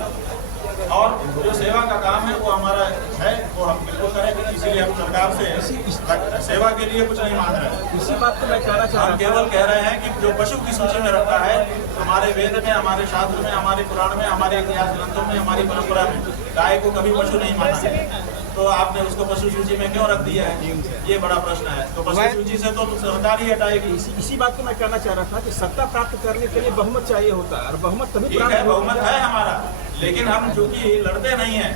और जो सेवा का काम है वो हमारा है, वो हम बिल्कुल करेंगे। इसीलिए हम सरकार से सेवा के लिए कुछ नहीं मांग रहे हैं। इसी बात को मैं कहना चाह रहा हूं। हम केवल कह रहे हैं कि जो पशु की सूची में रखा है हमारे वेद में, हमारे शास्त्र में, हमारे पुराण में, हमारे इतिहास ग्रंथों में, हमारी परंपरा में गाय को कभी पशु नहीं माना है। तो आपने उसको पशु सूची में क्यों रख दिया है, ये बड़ा प्रश्न है। तो पशु सूची से तो सरकार ही हटाएगी। इसी बात को मैं कहना चाह रहा था कि सत्ता प्राप्त करने के लिए बहुमत चाहिए होता है और बहुमत तभी ठीक है, बहुमत है हमारा, लेकिन हम चूंकि लड़ते नहीं है,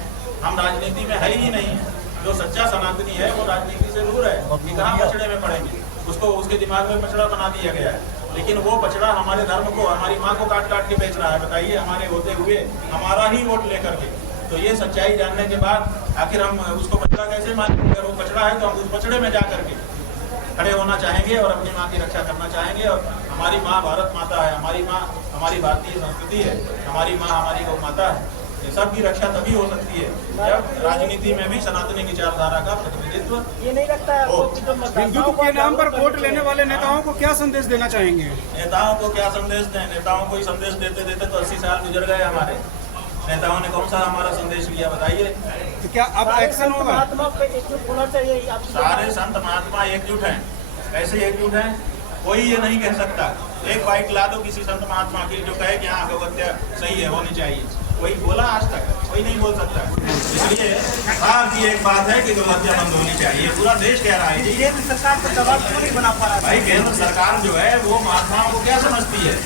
हम राजनीति में है ही नहीं है। जो सच्चा सनातनी है वो राजनीति से दूर है, कि कहाँ पछड़े में पड़ेंगे। उसको उसके दिमाग में पछड़ा बना दिया गया है, लेकिन वो पछड़ा हमारे धर्म को, हमारी माँ को काट काट के बेच रहा है। बताइए, हमारे होते हुए हमारा ही वोट लेकर के। तो ये सच्चाई जानने के बाद आखिर हम उसको पछड़ा कैसे मानेंगे? अगर वो पछड़ा है तो हम उस पछड़े में जा करके खड़े होना चाहेंगे और अपनी माँ की रक्षा करना चाहेंगे। और हमारी माँ भारत माता है, हमारी माँ हमारी भारतीय संस्कृति है, हमारी माँ हमारी गौ माता है। ये सब की रक्षा तभी हो सकती है जब राजनीति में भी सनातनी विचारधारा का प्रतिनिधित्व। ये नहीं लगता है हिंदुत्व के नाम पर वोट लेने वाले नेताओं को क्या संदेश देना चाहेंगे? नेताओं को क्या संदेश दें? नेताओं को ही संदेश देते देते तो 80 साल गुजर गए हमारे। नेताओं ने कौन सा हमारा संदेश लिया, बताइए? तो क्या अब एक्शन होगा? एकजुट होना चाहिए। सारे संत महात्मा एकजुट हैं। कैसे एकजुट हैं? कोई ये नहीं कह सकता। एक बाइक ला दो किसी संत महात्मा की जो कहे कि हाँ गौ हत्या सही है, होनी चाहिए। कोई बोला आज तक? कोई नहीं बोल सकता। इसलिए साफ की एक बात है कि गौ हत्या बंद होनी चाहिए। पूरा देश कह रहा है। केंद्र सरकार को दबाव क्यों नहीं बना पा रहा? भाई केंद्र सरकार जो है वो महात्माओं को क्या समझती है?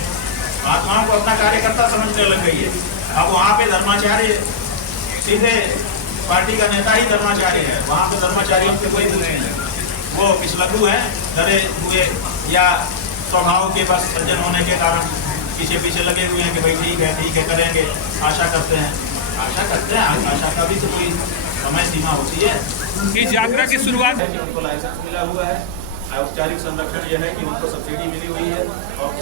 महात्माओं को अपना कार्यकर्ता समझने लग गई है। अब वहाँ पे धर्माचार्य सीधे पार्टी का नेता ही धर्माचार्य है, वहाँ पे धर्माचार्यों से कोई नहीं है। वो पिछलग्गू हैं, डरे हुए या स्वभाव के बस सज्जन होने के कारण पीछे पीछे लगे हुए हैं कि भाई ठीक है करेंगे, आशा करते हैं। आशा का भी तो कोई समय सीमा होती है। इस यात्रा की शुरुआत है कि उनको लाइसेंस मिला हुआ है। औपचारिक संरक्षण यह है कि उनको सब्सिडी मिली हुई है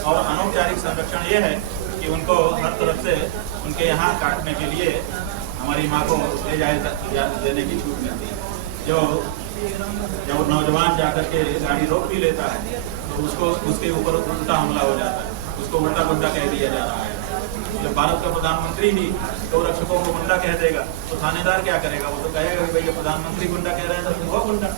और अनौपचारिक संरक्षण यह है कि उनको हर तरफ से उनके यहाँ काटने के लिए हमारी माँ को ले देने की छूट मिलती है। जब नौजवान जाकर के गाड़ी रोक भी लेता है तो उसको उसके ऊपर उल्टा हमला हो जाता है, उसको उल्टा गुंडा कह दिया जा रहा है। जब भारत का प्रधानमंत्री ही तो रक्षकों को गुंडा कह देगा तो थानेदार क्या करेगा? वो तो कहेगा कि भाई ये प्रधानमंत्री गुंडा कह रहे हैं तो वो गुंडा।